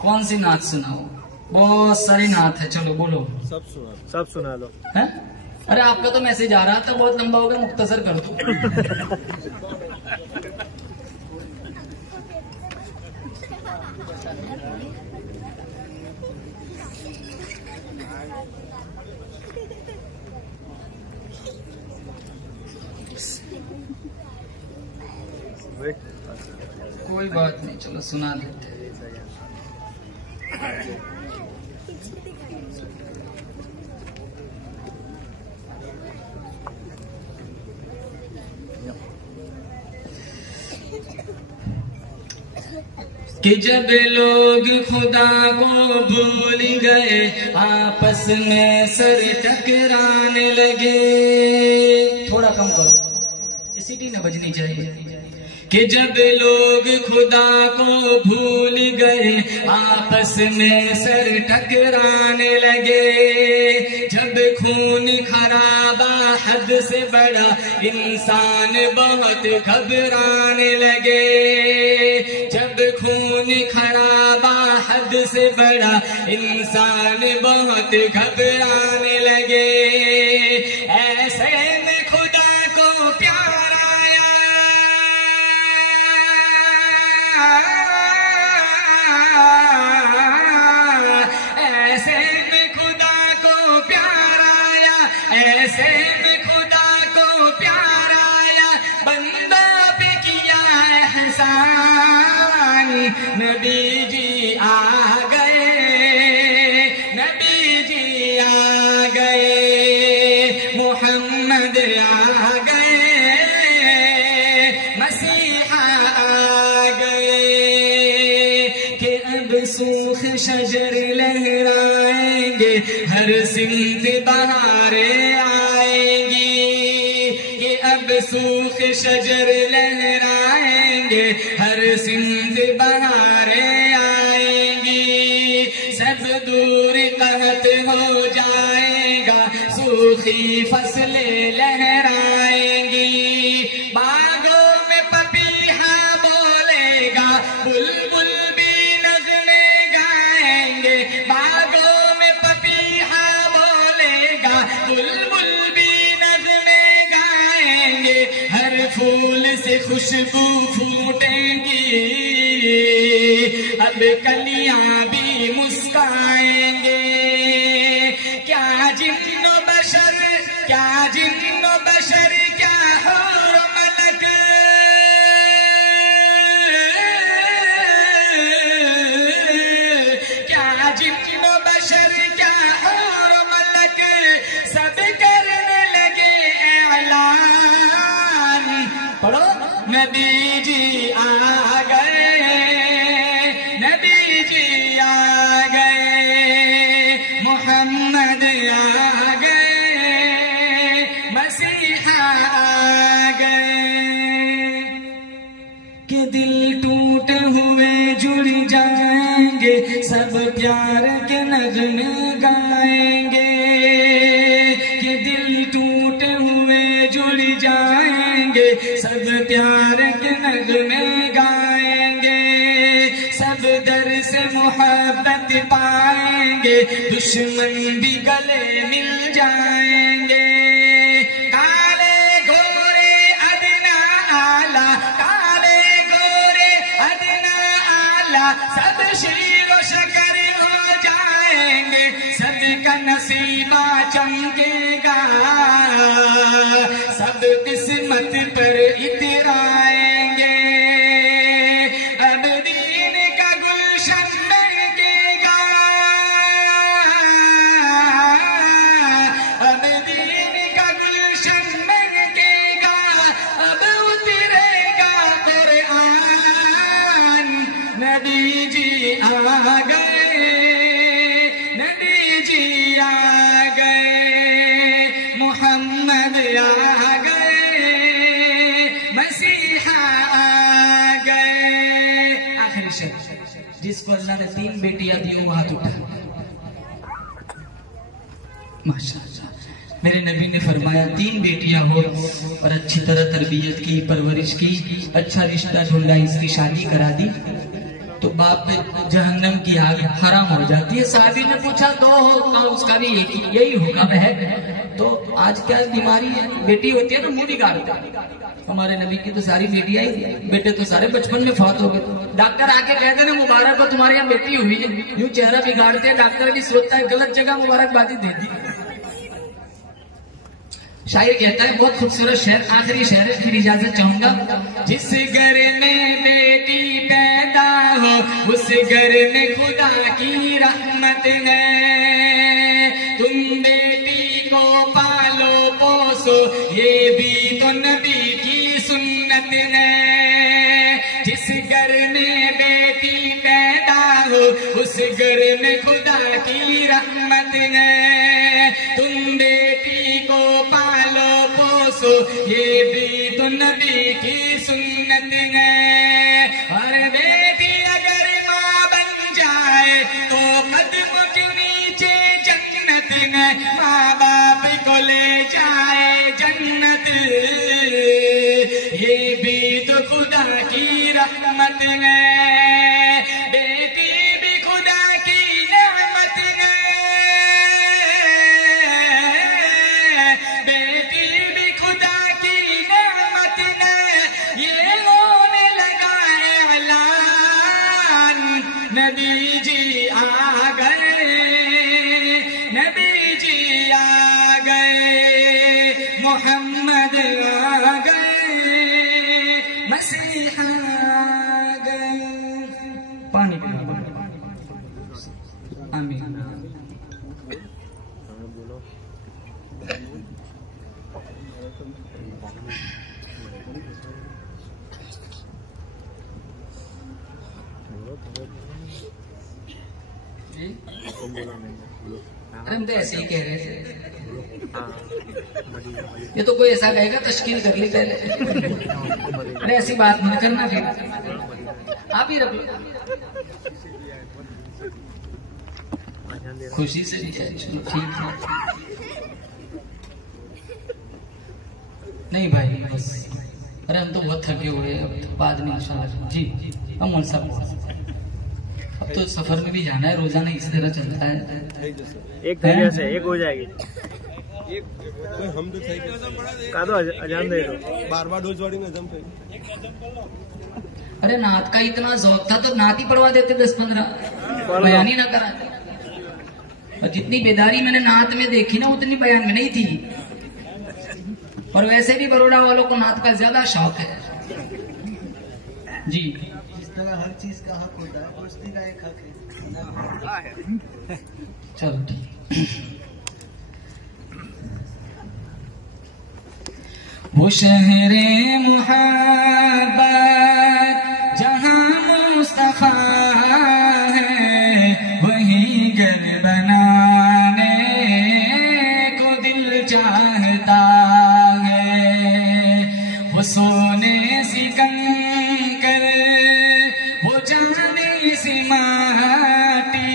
کون سی نعت سناؤ؟ بہت ساری نعت ہے، چلو بولو. سب سنا لو. ارے آپ کا تو میسج آ رہا تھا، بہت لمبا ہو گیا، مختصر کر دو. کوئی بات نہیں، چلو سنا دیتے. کہ جب لوگ خدا کو بھول گئے، آپس میں سر ٹکرانے لگے. تھوڑا کم کرو، اسی کی نہ بجنی چاہیے. کہ جب لوگ خدا کو بھول گئے، آپس میں سر ٹکرانے لگے. جب خون خرابہ حد سے بڑا، انسان بہت گھبرانے لگے. جب خون خرابہ حد سے بڑا، انسان بہت گھبرانے لگے. ایسے میں خدا کو پیار آیا، ایسے میں خدا کو پیار آیا، ایسے میں خدا کو پیار آیا. بندہ پہ کیا احسان، نبی جی آ گئے، نبی جی آ گئے، محمد آ گئے، مسیحا آ گئے. کہ اب سوکھ شجر لہرائیں گے، ہر سمت بہاریں آئیں گی. کہ اب سوکھ شجر لہرائیں گے، ہر سمت بہاریں آئیں گی. سب دور قحط ہو جائے گا، سوکھی فصلیں لہرائیں گی. باغوں میں پپیہا بولے گا، بلبل بھی نغمے گائیں گے. باغوں میں پپیہا بولے گا، بلبل بھی نغمے گائیں گے. ہر پھول سے خوشبو پھوٹیں گی، اب کلیاں بھی مسکائیں گے. کیا جن و بشر، کیا جن و بشر، کیا حور و ملک، کیا جن و بشر، کیا حور و ملک، سب کرنے لگے اعلان. پڑھو، نبی جی آ گئے، نبی جی آ گئے، محمد آ گئے، مسیحا آ گئے. کہ دل ٹوٹے ہوئے جڑ جائیں گے، سب پیار کے نغمے گائیں گے. کہ دل ٹوٹے ہوئے جڑ جائیں گے، سب پیار کے نغمے گائیں گے. سب در سے محبت پائیں گے، دشمن بھی گلے مل جائیں گے. کالے گورے ادنا آلہ، کالے گورے ادنا آلہ، سب شیر و شکر ہو جائیں گے. سب کا نصیبہ چمکے گا، سب قسمت پر اترائیں گے. اب دین کا گلشن مہکے گا، اب دین کا گلشن مہکے گا. اب اترے گا قرآن، نبی جی آ گئے، نبی جی آ گئے، محمد آ گئے، مسیحا آ گئے. آخری شب، جس کو اللہ نے 3 بیٹیاں دی وہ ہاتھ اٹھا. ماشاءاللہ، میرے نبی نے فرمایا 3 بیٹیاں ہو اور اچھی طرح تربیت کی، پرورش کی، اچھا رشتہ ڈھونڈا، اس کی شادی کرا دی، تو تو باپ پہ جہنم کی آگ حرام ہو جاتی ہے. صحابی نے پوچھا تو اس کا بھی یہی حکم ہے. تو آج کیا بیماری ہے, بیٹی ہوتی ہے تو منہ بگاڑتا. ہمارے نبی کی تو ساری بیٹیاں ہی, بیٹے تو سارے بچپن میں فوت ہو گئے. ڈاکٹر آ کے کہتے ہیں مبارک ہو تمہارے یہاں بیٹی ہوئی ہے, یوں چہرہ بگاڑتے ہیں. ڈاکٹر بھی سوچتا ہے غلط جگہ مبارکبادی دے دی. شاعر کہتا ہے, بہت خوبصورت شعر, آخری شعر ہے, پھر اجازت چاہوں گا. جس گھر میں بیٹی پیدا ہو اس گھر میں خدا کی رحمت ہے. تم بیٹی کو پالو پوسو یہ بھی تو نبی کی سنت ہے. جس گھر میں بیٹی پیدا ہو اس گھر میں خدا کی رحمت ہے. تم بیٹی کو پالو پوسو یہ بھی تو نبی کی سنت ہے. اور بیٹی اگر ماں بن جائے تو قدم کے نیچے جنت ہے. ماں باپ کو لے جائے جنت, یہ بھی تو خدا کی رحمت ہے. بیٹی بھی خدا کی نعمت ہے. بیٹی بھی خدا کی نعمت ہے. یہ ہونے لگا اعلان, نبی جی آ گئے, نبی جی آ گئے, محمد آ گئے, مسیح آ گئے. پانی پینا. آمین. ہم تو ایسے ہی کہہ رہے تھے. یہ تو کوئی ایسا کہے گا تشکیل کر لی پہلے. ارے ایسی بات نہیں کرنا, پھر آپ ہی رکھ لو. خوشی سے بھی چلو ٹھیک ہے. نہیں بھائی بس, ارے ہم تو بہت تھکے ہوئے, اب بعد میں انشاءاللہ. جی امن صاحب, اب تو سفر میں بھی جانا ہے, روزانہ اس طرح چلتا ہے. ایک طریقے سے ایک ہو جائے گی. ہم تو کا دو اجان دے دو, بار بار ڈوز واڑی میں. ارے نعت کا اتنا ذوق تھا تو نعت ہی پڑھوا دیتے 10-15, بیان ہی نہ کراتے. اور جتنی بیداری میں نے نعت میں دیکھی نا اتنی بیان میں نہیں تھی. اور ویسے بھی بروڑا والوں کو نعت کا زیادہ شوق ہے. جی جس طرح ہر چیز کا حق ہوتا ہے دوستی کا ایک حق ہے. چلو ٹھیک. وہ شہر محبت جہاں مصطفیٰ ہے وہی گھر بنانے کو دل چاہتا ہے. وہ سونے سی کنکر وہ جانے سی ماٹی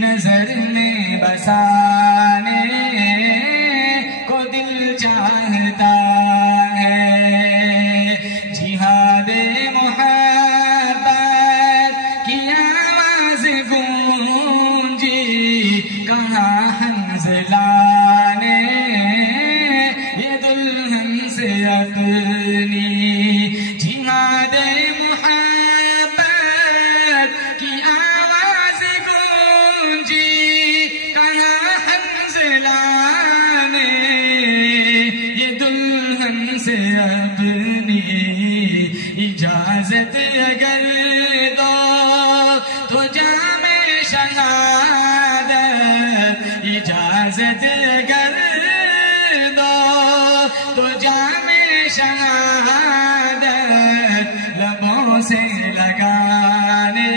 نظر میں بسانے کو دل چاہتا ہے. جہاد محبت کی آواز گونجی کہاں حنزلانے یہ دلہن سے اپنی. جہاد محبت کی آواز گونجی کہاں حنزلانے یہ دلہن سے اپنی. اجازت اگر دو تو جام شہادت, اجازت اگر دو تو جام شہادت لبوں سے لگانے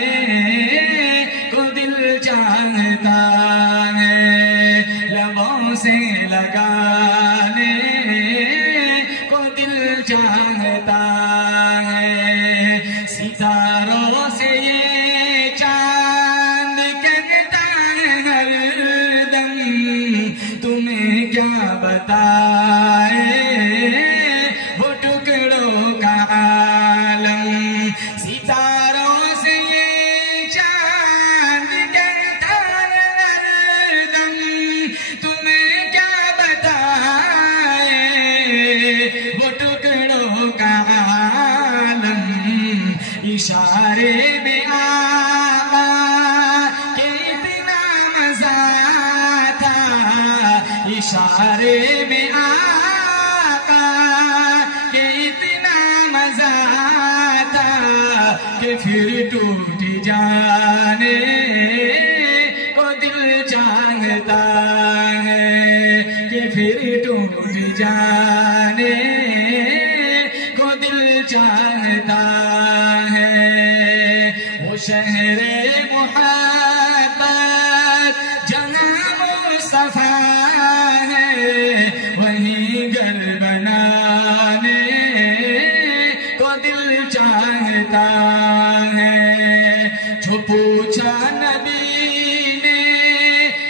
کو دل چاہتا ہے. لبوں سے لگانے کو دل چاہتا ہے. ستاروں سے یہ چاند کہتا ہے ہر دم تمہیں کیا بتائے وہ ٹکڑوں کا عالم. ستاروں سے یہ اشارے میں آقا کہ اتنا مزہ آتا کہ پھر ٹوٹ جانے کو دل چاہتا ہے، کہ پھر ٹوٹ جانے کو دل چاہتا ہے۔ وہ شہر محبت جہاں مصطفیٰ ہے، وہیں گھر بنانے کو دل چاہتا ہے۔ جو پوچھا نبی نے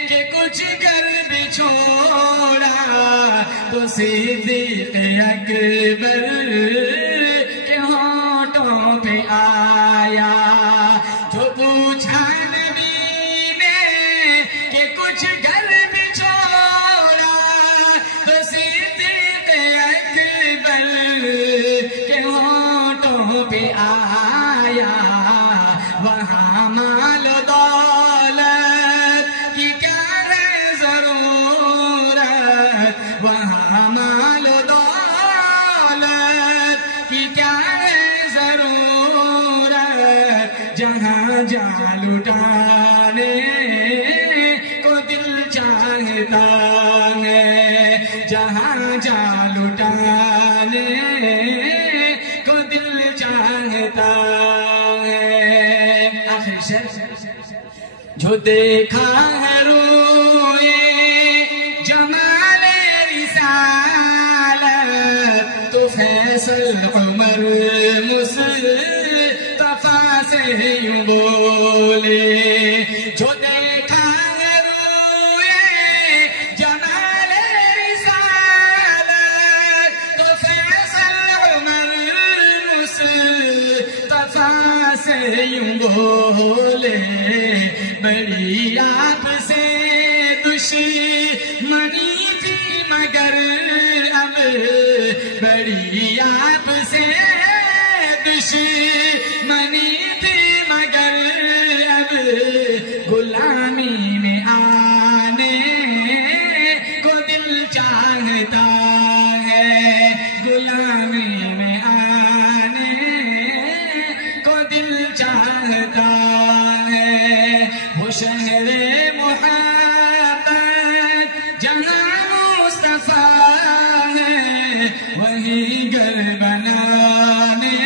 کہ کچھ گھر بھی چھوڑا، تو صدیق اکبر کے ہونٹوں پہ آیا۔ جو پوچھا نبی نے کہ کچھ گھر بھی چھوڑا، تو صدیق اکبر کے ہونٹوں پہ آیا۔ وہاں مال و دولت کی کیا ہے ضرورت، وہاں مال و دولت کی کیا ہے ضرورت، جہاں جان لٹانے کو دل چاہتا ہے، جہاں جان لٹانے کو دل چاہتا ہے۔ آخر شعر، جو دیکھا ہے روئے جمال رسالت، تو فیصل عمر مصطفیٰ سے یوں بولے۔ جو دیکھا ہے روئے جمال رسالت، تو فیصل عمر مصطفیٰ سے یوں بولے۔ بڑی آپ سے دشمنی تھی مگر اب، بڑی آپ سے دشمنی تھی مگر اب، غلامی میں آنے کو دل چاہتا ہے، غلامی میں آنے کو دل چاہتا ہے۔ وہ شہر محبت جہاں مصطفیٰ ہے، وہیں گھر بنانے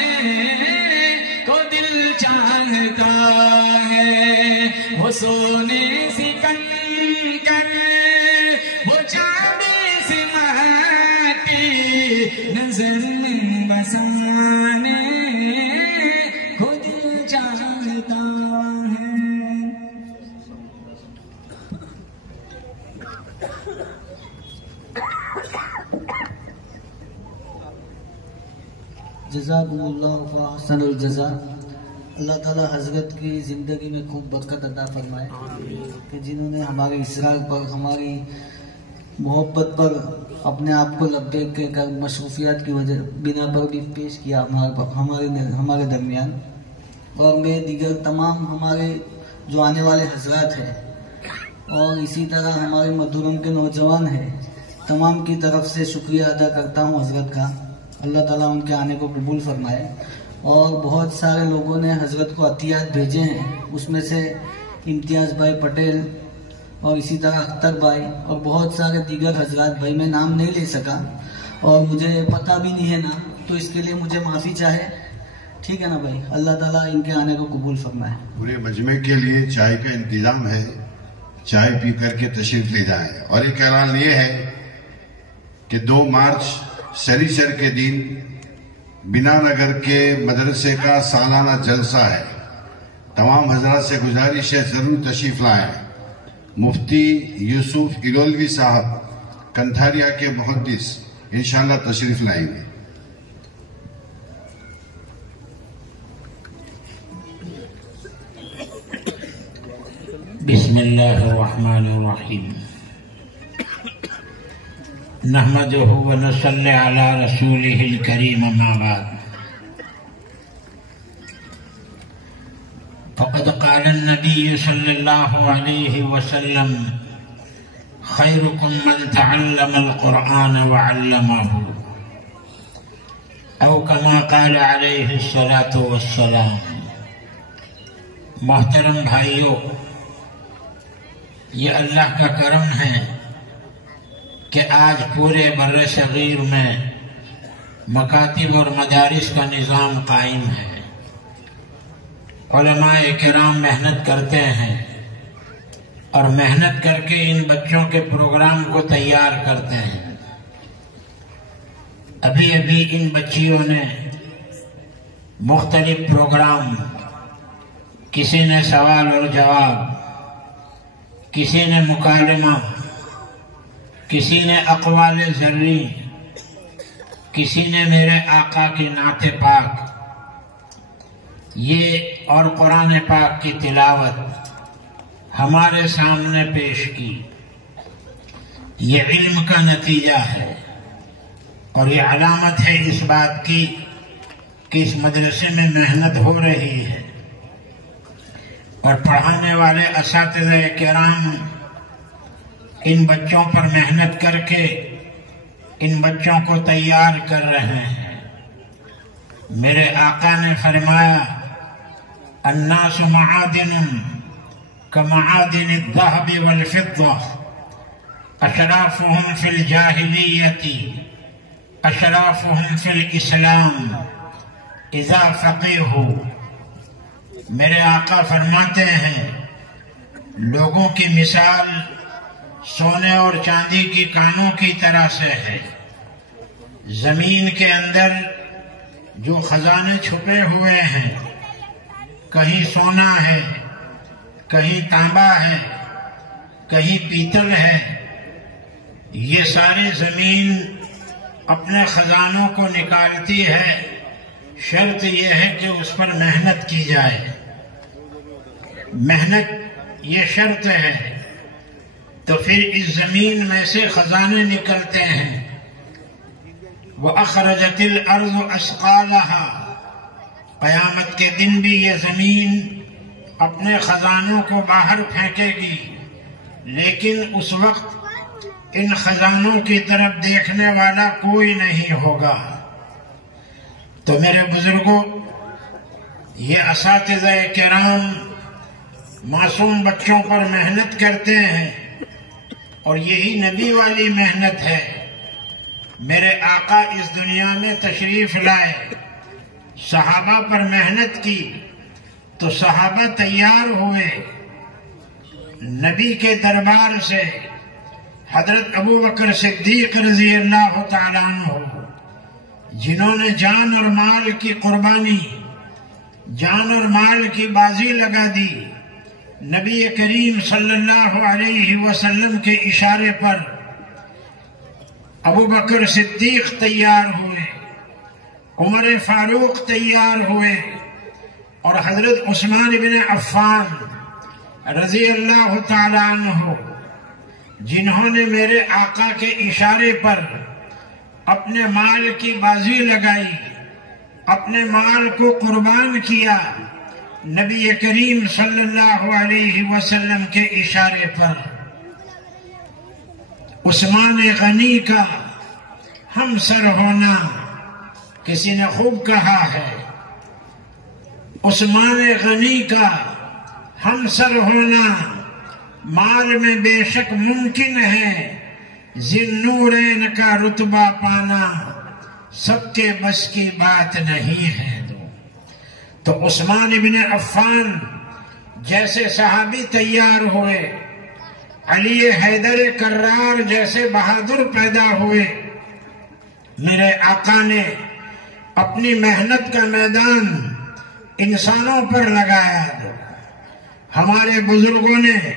کو دل چاہتا ہے۔ وہ سونے سکندر، وہ چاندی سے ماٹی، نظر میں بسانے کو دل چاہتا ہے۔ جزاکم اللہ فاحسن الجزا۔ اللہ تعالیٰ حضرت کی زندگی میں خوب برکت عطا فرمائے، کہ جنہوں نے ہمارے اصرار پر، ہماری محبت پر اپنے آپ کو لبیک کہہ کر مصروفیات کی وجہ بنا پر بھی پیش کیا ہمارے درمیان، اور میں دیگر تمام ہمارے جو آنے والے حضرات ہیں، اور اسی طرح ہمارے مدھورم کے نوجوان ہیں، تمام کی طرف سے شکریہ ادا کرتا ہوں حضرت کا۔ اللہ تعالیٰ ان کے آنے کو قبول فرمائے۔ اور بہت سارے لوگوں نے حضرت کو عطیات بھیجے ہیں، اس میں سے امتیاز بھائی پٹیل اور اسی طرح اختر بھائی اور بہت سارے دیگر حضرات، بھائی میں نام نہیں لے سکا اور مجھے پتہ بھی نہیں ہے نام، تو اس کے لیے مجھے معافی چاہے، ٹھیک ہے نا بھائی؟ اللہ تعالیٰ ان کے آنے کو قبول فرمائے۔ پورے مجمع کے لیے چائے کا انتظام ہے، چائے پی کر کے تشریف لے جائیں۔ اور ایک اعلان یہ ہے کہ 2 مارچ سریسر کے دن بنا نگر کے مدرسے کا سالانہ جلسہ ہے، تمام حضرات سے گزارش ہے ضرور تشریف لائیں۔ مفتی یوسف ایلولوی صاحب کنتھاریا کے محدث انشاءاللہ تشریف لائیں گے۔ بسم اللہ الرحمن الرحیم، نحمده ونصلی علی رسوله الکریم، اما بعد، فقد قال النبی صلی اللہ علیہ وسلم خيركم من تعلم القرآن وعلمه او كما قال عليه الصلاة والسلام۔ محترم بھائیوں، یہ اللہ کا کرم ہے کہ آج پورے بر صغیر میں مکاتب اور مدارس کا نظام قائم ہے۔ علماء کرام محنت کرتے ہیں اور محنت کر کے ان بچوں کے پروگرام کو تیار کرتے ہیں۔ ابھی ابھی ان بچیوں نے مختلف پروگرام، کسی نے سوال اور جواب، کسی نے مکالمہ، کسی نے اقوال ذری، کسی نے میرے آقا کی نعت پاک، یہ اور قرآن پاک کی تلاوت ہمارے سامنے پیش کی۔ یہ علم کا نتیجہ ہے اور یہ علامت ہے اس بات کی کہ اس مدرسے میں محنت ہو رہی ہے، اور پڑھانے والے اساتذہ کرام ان بچوں پر محنت کر کے ان بچوں کو تیار کر رہے ہیں۔ میرے آقا نے فرمایا الناس معادن كمعادن الذهب والفضة اشرافهم في الجاهلية اشرافهم في الاسلام اذا فقهوا۔ میرے آقا فرماتے ہیں لوگوں کی مثال سونے اور چاندی کی کانوں کی طرح سے ہے۔ زمین کے اندر جو خزانے چھپے ہوئے ہیں، کہیں سونا ہے، کہیں تانبا ہے، کہیں پیتل ہے، یہ ساری زمین اپنے خزانوں کو نکالتی ہے، شرط یہ ہے کہ اس پر محنت کی جائے۔ محنت یہ شرط ہے، تو پھر اس زمین میں سے خزانے نکلتے ہیں۔ وَأَخْرَجَتِ الْأَرْضُ أَثْقَالَهَا، قیامت کے دن بھی یہ زمین اپنے خزانوں کو باہر پھینکے گی، لیکن اس وقت ان خزانوں کی طرف دیکھنے والا کوئی نہیں ہوگا۔ تو میرے بزرگوں، یہ اساتذہ کرام معصوم بچوں پر محنت کرتے ہیں، اور یہی نبی والی محنت ہے۔ میرے آقا اس دنیا میں تشریف لائے، صحابہ پر محنت کی تو صحابہ تیار ہوئے۔ نبی کے دربار سے حضرت ابو بکر صدیق رضی اللہ تعالیٰ عنہ، جنہوں نے جان اور مال کی قربانی، جان اور مال کی بازی لگا دی، نبی کریم صلی اللہ علیہ وسلم کے اشارے پر ابو بکر صدیق تیار ہوئے، عمر فاروق تیار ہوئے، اور حضرت عثمان بن عفان رضی اللہ تعالیٰ عنہ، جنہوں نے میرے آقا کے اشارے پر اپنے مال کی بازی لگائی، اپنے مال کو قربان کیا، نبی کریم صلی اللہ علیہ وسلم کے اشارے پر۔ عثمان غنی کا ہم سر ہونا، کسی نے خوب کہا ہے، عثمان غنی کا ہم سر ہونا مال میں بے شک ممکن ہے، ذی-النورین کا رتبہ پانا سب کے بس کی بات نہیں ہے۔ تو عثمان بن عفان جیسے صحابی تیار ہوئے، علی حیدر کرار جیسے بہادر پیدا ہوئے، میرے آقا نے اپنی محنت کا میدان انسانوں پر لگایا۔ ہمارے بزرگوں نے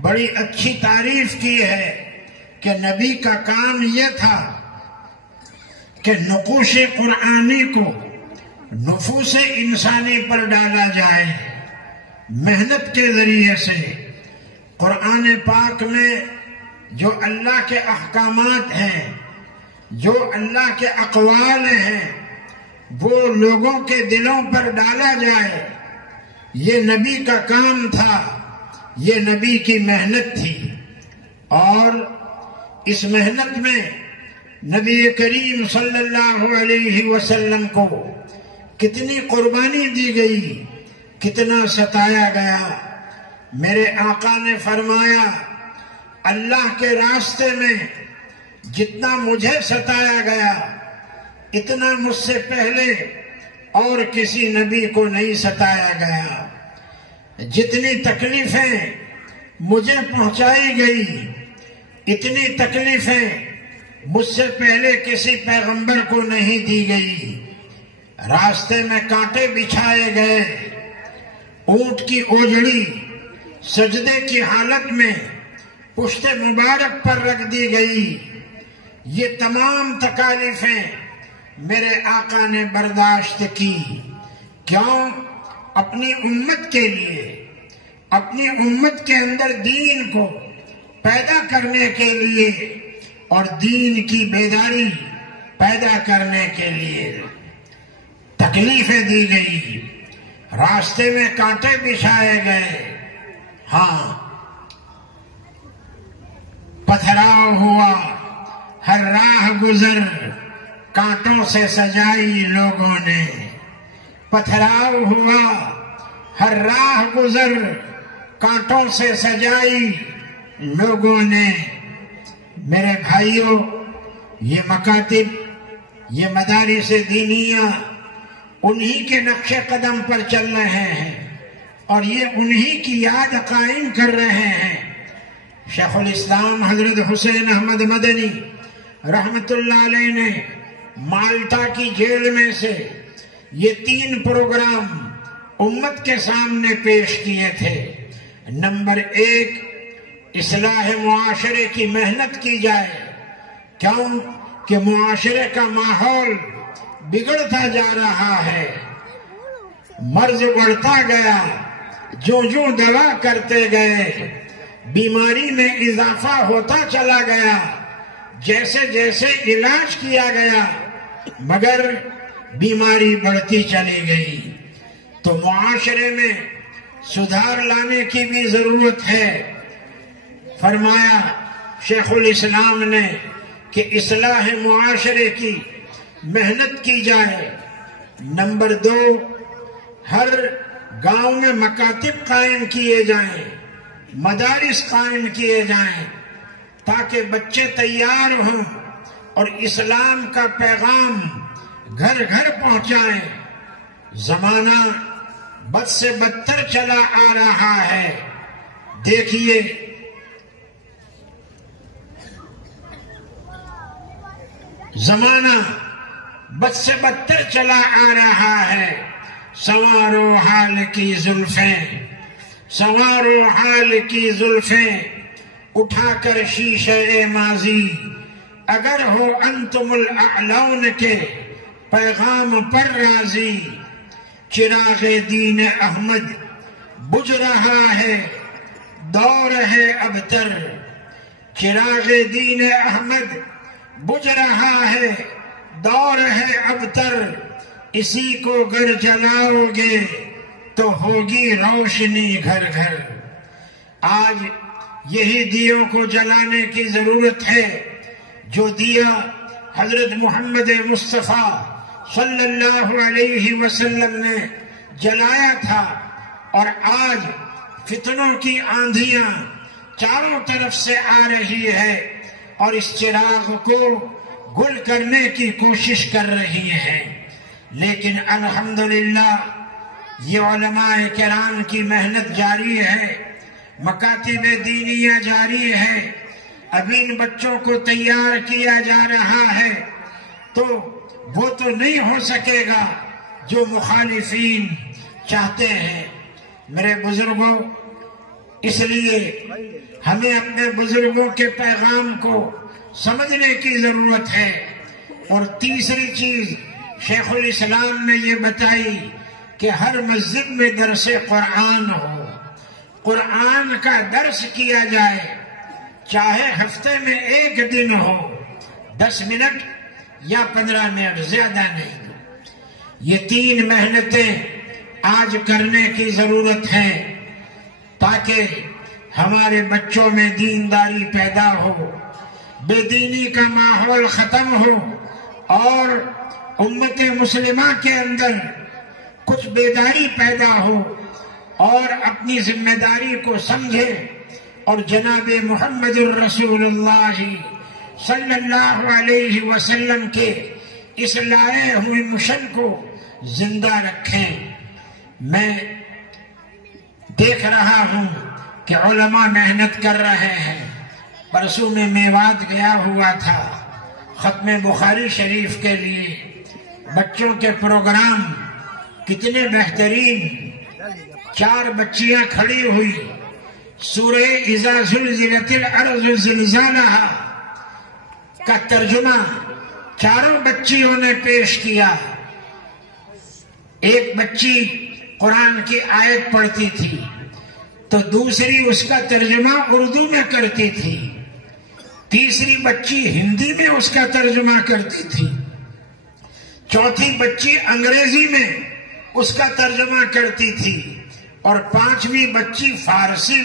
بڑی اچھی تعریف کی ہے کہ نبی کا کام یہ تھا کہ نقوش قرآنی کو نفوس انسانی پر ڈالا جائے، محنت کے ذریعے سے۔ قرآن پاک میں جو اللہ کے احکامات ہیں، جو اللہ کے اقوال ہیں، وہ لوگوں کے دلوں پر ڈالا جائے، یہ نبی کا کام تھا، یہ نبی کی محنت تھی۔ اور اس محنت میں نبی کریم صلی اللہ علیہ وسلم کو کتنی قربانی دی گئی، کتنا ستایا گیا۔ میرے آقا نے فرمایا اللہ کے راستے میں جتنا مجھے ستایا گیا اتنا مجھ سے پہلے اور کسی نبی کو نہیں ستایا گیا۔ جتنی تکلیفیں مجھے پہنچائی گئی اتنی تکلیفیں مجھ سے پہلے کسی پیغمبر کو نہیں دی گئی۔ راستے میں کانٹے بچھائے گئے، اونٹ کی اوجڑی سجدے کی حالت میں پشت مبارک پر رکھ دی گئی۔ یہ تمام تکالیفیں میرے آقا نے برداشت کی۔ کیوں؟ اپنی امت کے لیے، اپنی امت کے اندر دین کو پیدا کرنے کے لیے اور دین کی بیداری پیدا کرنے کے لیے تکلیفیں دی گئی، راستے میں کانٹے بچھائے گئے۔ ہاں، پتھراؤ ہوا ہر راہ گزر، کانٹوں سے سجائی لوگوں نے۔ پتھراؤ ہوا ہر راہ گزر، کانٹوں سے سجائی لوگوں نے۔ میرے بھائیوں، یہ مکاتب، یہ مدارس دینیہ انہی کے نقش قدم پر چل رہے ہیں اور یہ انہی کی یاد قائم کر رہے ہیں۔ شیخ الاسلام حضرت حسین احمد مدنی رحمت اللہ علیہ نے مالٹا کی جیل میں سے یہ 3 پروگرام امت کے سامنے پیش کیے تھے۔ نمبر 1، اصلاح معاشرے کی محنت کی جائے۔ کیوں کہ معاشرے کا ماحول بگڑتا جا رہا ہے، مرض بڑھتا گیا، جو دوا کرتے گئے بیماری میں اضافہ ہوتا چلا گیا، جیسے جیسے علاج کیا گیا مگر بیماری بڑھتی چلی گئی۔ تو معاشرے میں سدھار لانے کی بھی ضرورت ہے۔ فرمایا شیخ الاسلام نے کہ اصلاح معاشرے کی محنت کی جائے۔ نمبر 2، ہر گاؤں میں مکاتب قائم کیے جائیں، مدارس قائم کیے جائیں تاکہ بچے تیار ہوں اور اسلام کا پیغام گھر گھر پہنچائیں۔ زمانہ بد سے بدتر چلا آ رہا ہے۔ دیکھیے زمانہ بد سے بدتر چلا آ رہا ہے۔ سنوارو حال کی زلفیں، سنوارو حال کی زلفیں، اٹھا کر شیشے ماضی، اگر ہو انتم الاعلون کے پیغام پر راضی۔ چراغ دین احمد بجھ رہا ہے، دور ہے ابتر۔ چراغ دین احمد بجھ رہا ہے، دور ہے ابتر۔ اسی کو گر جلاؤ گے تو ہوگی روشنی گھر گھر۔ آج یہی دیوں کو جلانے کی ضرورت ہے جو دیا حضرت محمد مصطفیٰ صلی اللہ علیہ وسلم نے جلایا تھا۔ اور آج فتنوں کی آندھیاں چاروں طرف سے آ رہی ہے اور اس چراغ کو گل کرنے کی کوشش کر رہی ہے۔ لیکن الحمدللہ یہ علماء کرام کی محنت جاری ہے، مکاتب دینیہ جاری ہے۔ اب ان بچوں کو تیار کیا جا رہا ہے تو وہ تو نہیں ہو سکے گا جو مخالفین چاہتے ہیں۔ میرے بزرگوں، اس لیے ہمیں اپنے بزرگوں کے پیغام کو سمجھنے کی ضرورت ہے۔ اور تیسری چیز شیخ الاسلام نے یہ بتائی کہ ہر مسجد میں درس قرآن ہو، قرآن کا درس کیا جائے، چاہے ہفتے میں 1 دن ہو، 10 منٹ یا 15 منٹ، زیادہ نہیں۔ یہ 3 محنتیں آج کرنے کی ضرورت ہے تاکہ ہمارے بچوں میں دینداری پیدا ہو، بے دینی کا ماحول ختم ہو، اور امت مسلمہ کے اندر کچھ بیداری پیدا ہو اور اپنی ذمہ داری کو سمجھے اور جناب محمد الرسول اللہ صلی اللہ علیہ وسلم کے اس لائے ہوئے مشن کو زندہ رکھیں۔ میں دیکھ رہا ہوں کہ علماء محنت کر رہے ہیں۔ پرسوں میں میوات گیا ہوا تھا ختم بخاری شریف کے لیے، بچوں کے پروگرام کتنے بہترین، 4 بچیاں کھڑی ہوئی، سورہ اذا زلزلت الارض زلزالہا کا ترجمہ 4 بچیوں نے پیش کیا۔ ایک بچی قرآن کی آیت پڑھتی تھی تو دوسری اس کا ترجمہ اردو میں کرتی تھی، تیسری بچی ہندی میں اس کا ترجمہ کرتی تھی، چوتھی بچی انگریزی میں اس کا ترجمہ کرتی تھی، اور 5ویں بچی فارسی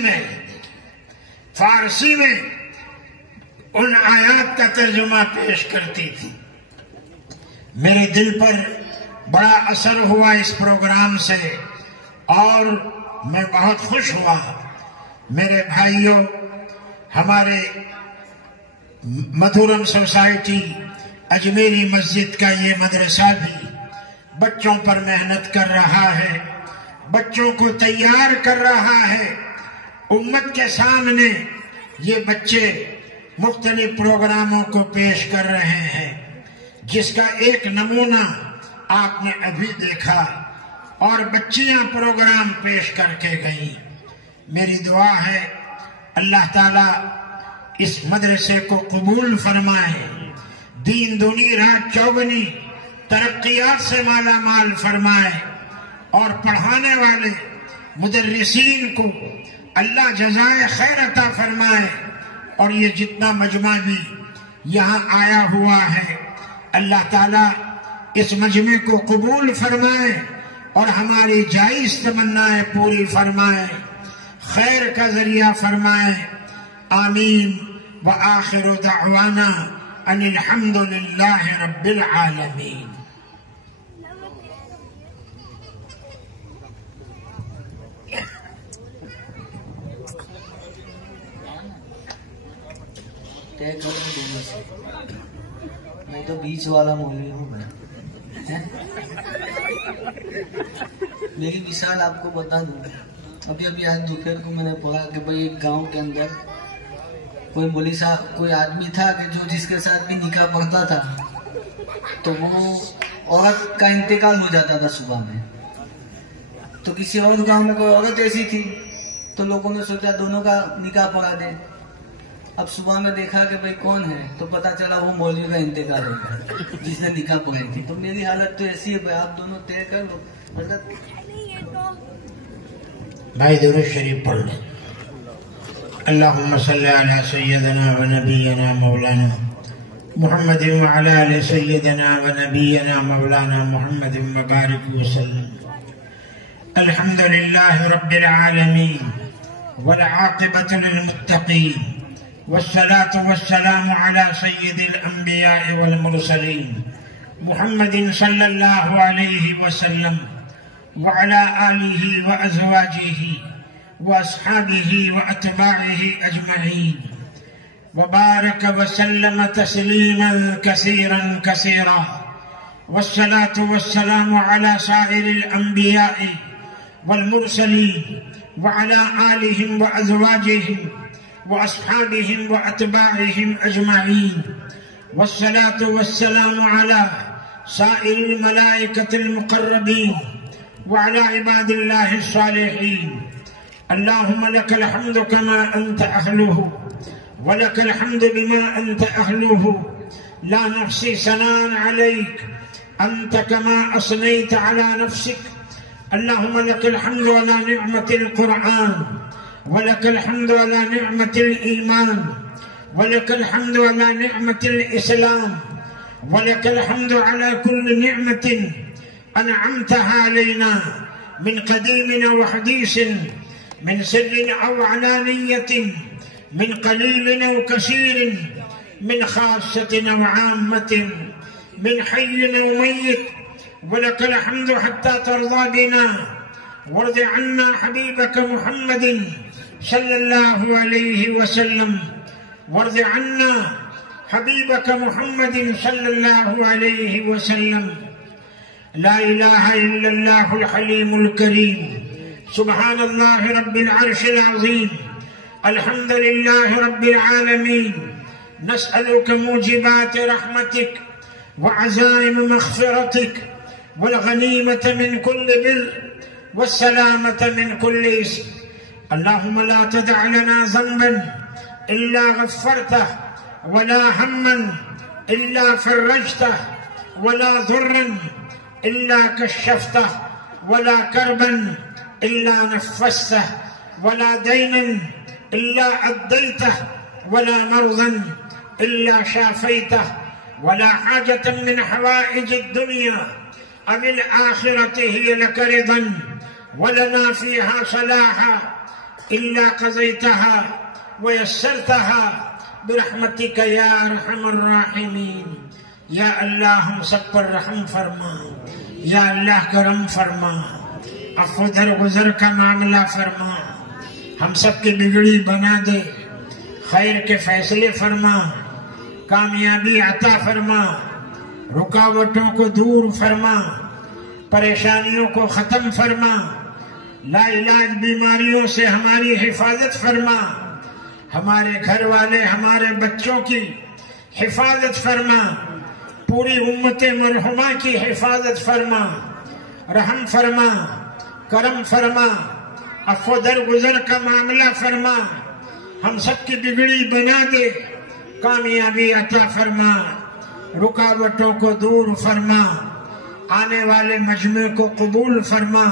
میں ان آیات کا ترجمہ پیش کرتی تھی۔ میرے دل پر بڑا اثر ہوا اس پروگرام سے اور میں بہت خوش ہوا۔ میرے بھائیوں، ہمارے مدھورم سوسائٹی اجمیری مسجد کا یہ مدرسہ بھی بچوں پر محنت کر رہا ہے، بچوں کو تیار کر رہا ہے۔ امت کے سامنے یہ بچے مختلف پروگراموں کو پیش کر رہے ہیں، جس کا ایک نمونہ آپ نے ابھی دیکھا، اور بچیاں پروگرام پیش کر کے گئیں۔ میری دعا ہے اللہ تعالیٰ اس مدرسے کو قبول فرمائے، دین دنی رات چوگنی ترقیات سے مالا مال فرمائے، اور پڑھانے والے مدرسین کو اللہ جزائے خیر عطا فرمائے، اور یہ جتنا مجمع بھی یہاں آیا ہوا ہے اللہ تعالیٰ اس مجمع کو قبول فرمائے اور ہماری جائز تمنائیں پوری فرمائے، خیر کا ذریعہ فرمائے۔ آمین۔ وآخر دعوانا ان الحمد للہ رب العالمین۔ میں تو بیچ والا مولوی ہوں میں۔ میری مثال آپ کو بتا دوں، ابھی آج دوپہر کو میں نے پڑھا کہ بھئی ایک گاؤں کے اندر کوئی مولوی صاحب، کوئی آدمی تھا کہ جو جس کے ساتھ بھی نکاح پڑھتا تھا تو وہ عورت کا انتقال ہو جاتا تھا صبح میں۔ تو کسی اور گاؤں میں کوئی عورت ایسی تھی تو لوگوں نے سوچا دونوں کا نکاح پڑھا دیں۔ اب صبح میں دیکھا کہ بھئی کون ہے تو پتا چلا وہ مولوی کا انتقال ہو گیا جس نے نکاح پڑھائی تھی۔ تو میری حالت تو ایسی ہے بھائی آپ دونوں طے کر لو۔ بھائی درود شریف پڑھ لیں۔ اللہم صلی علی سیدنا و نبینا مولانا محمد وعلی آل سیدنا و نبینا مولانا محمد مبارک وسلم۔ الحمدللہ رب العالمین والعاقبۃ للمتقین، والصلاة والسلام على سید الانبیاء والمرسلین محمد صلی اللہ علیہ وسلم وعلى آلہ وازواجہ واصحابہ واتباعہ اجمعین، وبارک وسلم تسلیما کثیرا کثیرا، والصلاة والسلام على سائر الانبیاء والمرسلین وعلى آلہم وازواجہم وأصحابهم وأتباعهم أجمعين، والصلاة والسلام على سائر الملائكة المقربين وعلى عباد الله الصالحين۔ اللهم لك الحمد كما أنت أهله، ولك الحمد بما أنت أهله، لا نحصي ثناء عليك أنت كما أثنيت على نفسك۔ اللهم لك الحمد على نعمة القرآن، ولك الحمد على نعمة الإيمان، ولك الحمد على نعمة الإسلام، ولك الحمد على كل نعمة أنعمتها علينا من قديم وحديث، من سر أو علانية، من قليل أو كثير، من خاصة أو عامة، من حي أو ميت، ولك الحمد حتى ترضى بنا. وارض عنا حبيبك محمد صلى الله عليه وسلم، وارض عنا حبيبك محمد صلى الله عليه وسلم. لا إله إلا الله الحليم الكريم، سبحان الله رب العرش العظيم، الحمد لله رب العالمين. نسألك موجبات رحمتك وعزائم مغفرتك والغنيمة من كل بر والسلامة من كل إثم. اللهم لا تدع لنا ذنبا إلا غفرته، ولا هما إلا فرجته، ولا ضرا إلا كشفته، ولا كربا إلا نفسته، ولا دينا إلا أديته، ولا مرضا إلا شافيته، ولا حاجة من حوائج الدنيا أو الآخرة هي لك رضا ولنا فيها صلاحا إلا قضيتها ويسرتها برحمتك يا أرحم الراحمين. یا اللہ ہم سب پر رحم فرما، یا اللہ کرم فرما، عفو درگزر کا معاملہ فرما، ہم سب کی بگڑی بنا دے، خیر کے فیصلے فرما، کامیابی عطا فرما، رکاوٹوں کو دور فرما، پریشانیوں کو ختم فرما، لا علاج بیماریوں سے ہماری حفاظت فرما، ہمارے گھر والے ہمارے بچوں کی حفاظت فرما، پوری امت مرحومہ کی حفاظت فرما، رحم فرما، کرم فرما، عفو درگزر کا معاملہ فرما، ہم سب کی بگڑی بنا دے، کامیابی عطا فرما، رکاوٹوں کو دور فرما، آنے والے مجمع کو قبول فرما،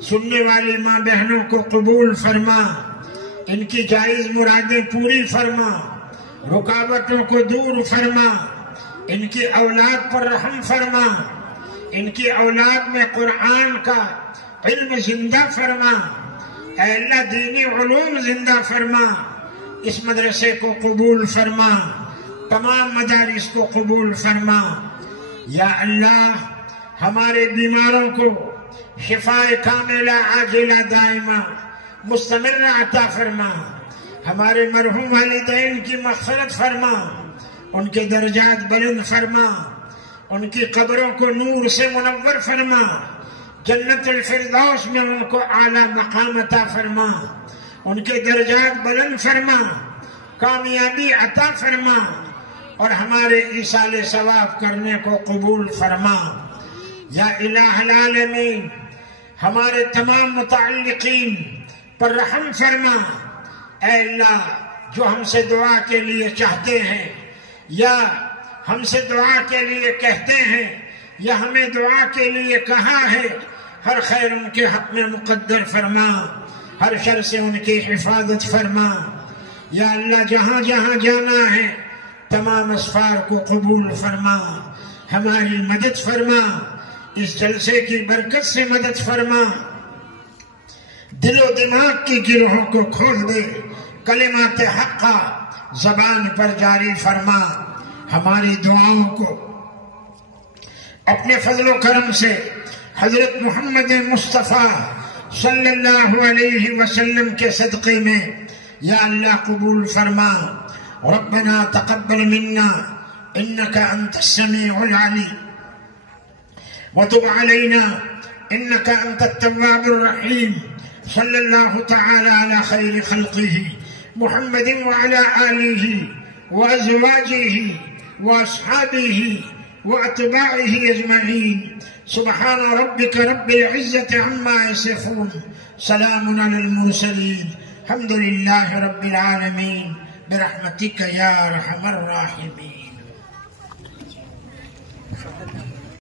سننے والی ماں بہنوں کو قبول فرما، ان کی جائز مرادیں پوری فرما، رکاوٹوں کو دور فرما، ان کی اولاد پر رحم فرما، ان کی اولاد میں قرآن کا علم زندہ فرما، اے اللہ دینی علوم زندہ فرما، اس مدرسے کو قبول فرما، تمام مدارس کو قبول فرما۔ یا اللہ ہمارے بیماروں کو شفاء کاملہ عاجلہ دائمہ مستمرہ عطا فرما، ہمارے مرحوم والدین کی مغفرت فرما، ان کے درجات بلند فرما، ان کی قبروں کو نور سے منور فرما، جنت الفردوس میں ان کو اعلیٰ مقام عطا فرما، ان کے درجات بلند فرما، کامیابی عطا فرما، اور ہمارے ایصال ثواب کرنے کو قبول فرما۔ یا الہ العالمین ہمارے تمام متعلقین پر رحم فرما، اے اللہ جو ہم سے دعا کے لیے چاہتے ہیں یا ہم سے دعا کے لیے کہتے ہیں یا ہمیں دعا کے لیے کہا ہے، ہر خیر ان کے حق میں مقدر فرما، ہر شر سے ان کی حفاظت فرما۔ یا اللہ جہاں جہاں جانا ہے تمام اسفار کو قبول فرما، ہماری مدد فرما، اس جلسے کی برکت سے مدد فرما، دل و دماغ کی گروہوں کو کھول دے، کلمات حقہ زبان پر جاری فرما، ہماری دعاؤں کو اپنے فضل و کرم سے حضرت محمد مصطفیٰ صلی اللہ علیہ وسلم کے صدقے میں یا اللہ قبول فرما۔ ربنا تقبل منا انك انت السميع العليم وتب علينا انك انت التواب الرحيم۔ صلی اللہ تعالی علی خیر خلقه محمد وعلى آله وأزواجه وأصحابه وأتباعه أجمعين۔ سبحان ربك رب العزة عما يصفون، سلام على المرسلين، الحمد لله رب العالمين، برحمتك يا أرحم الراحمين۔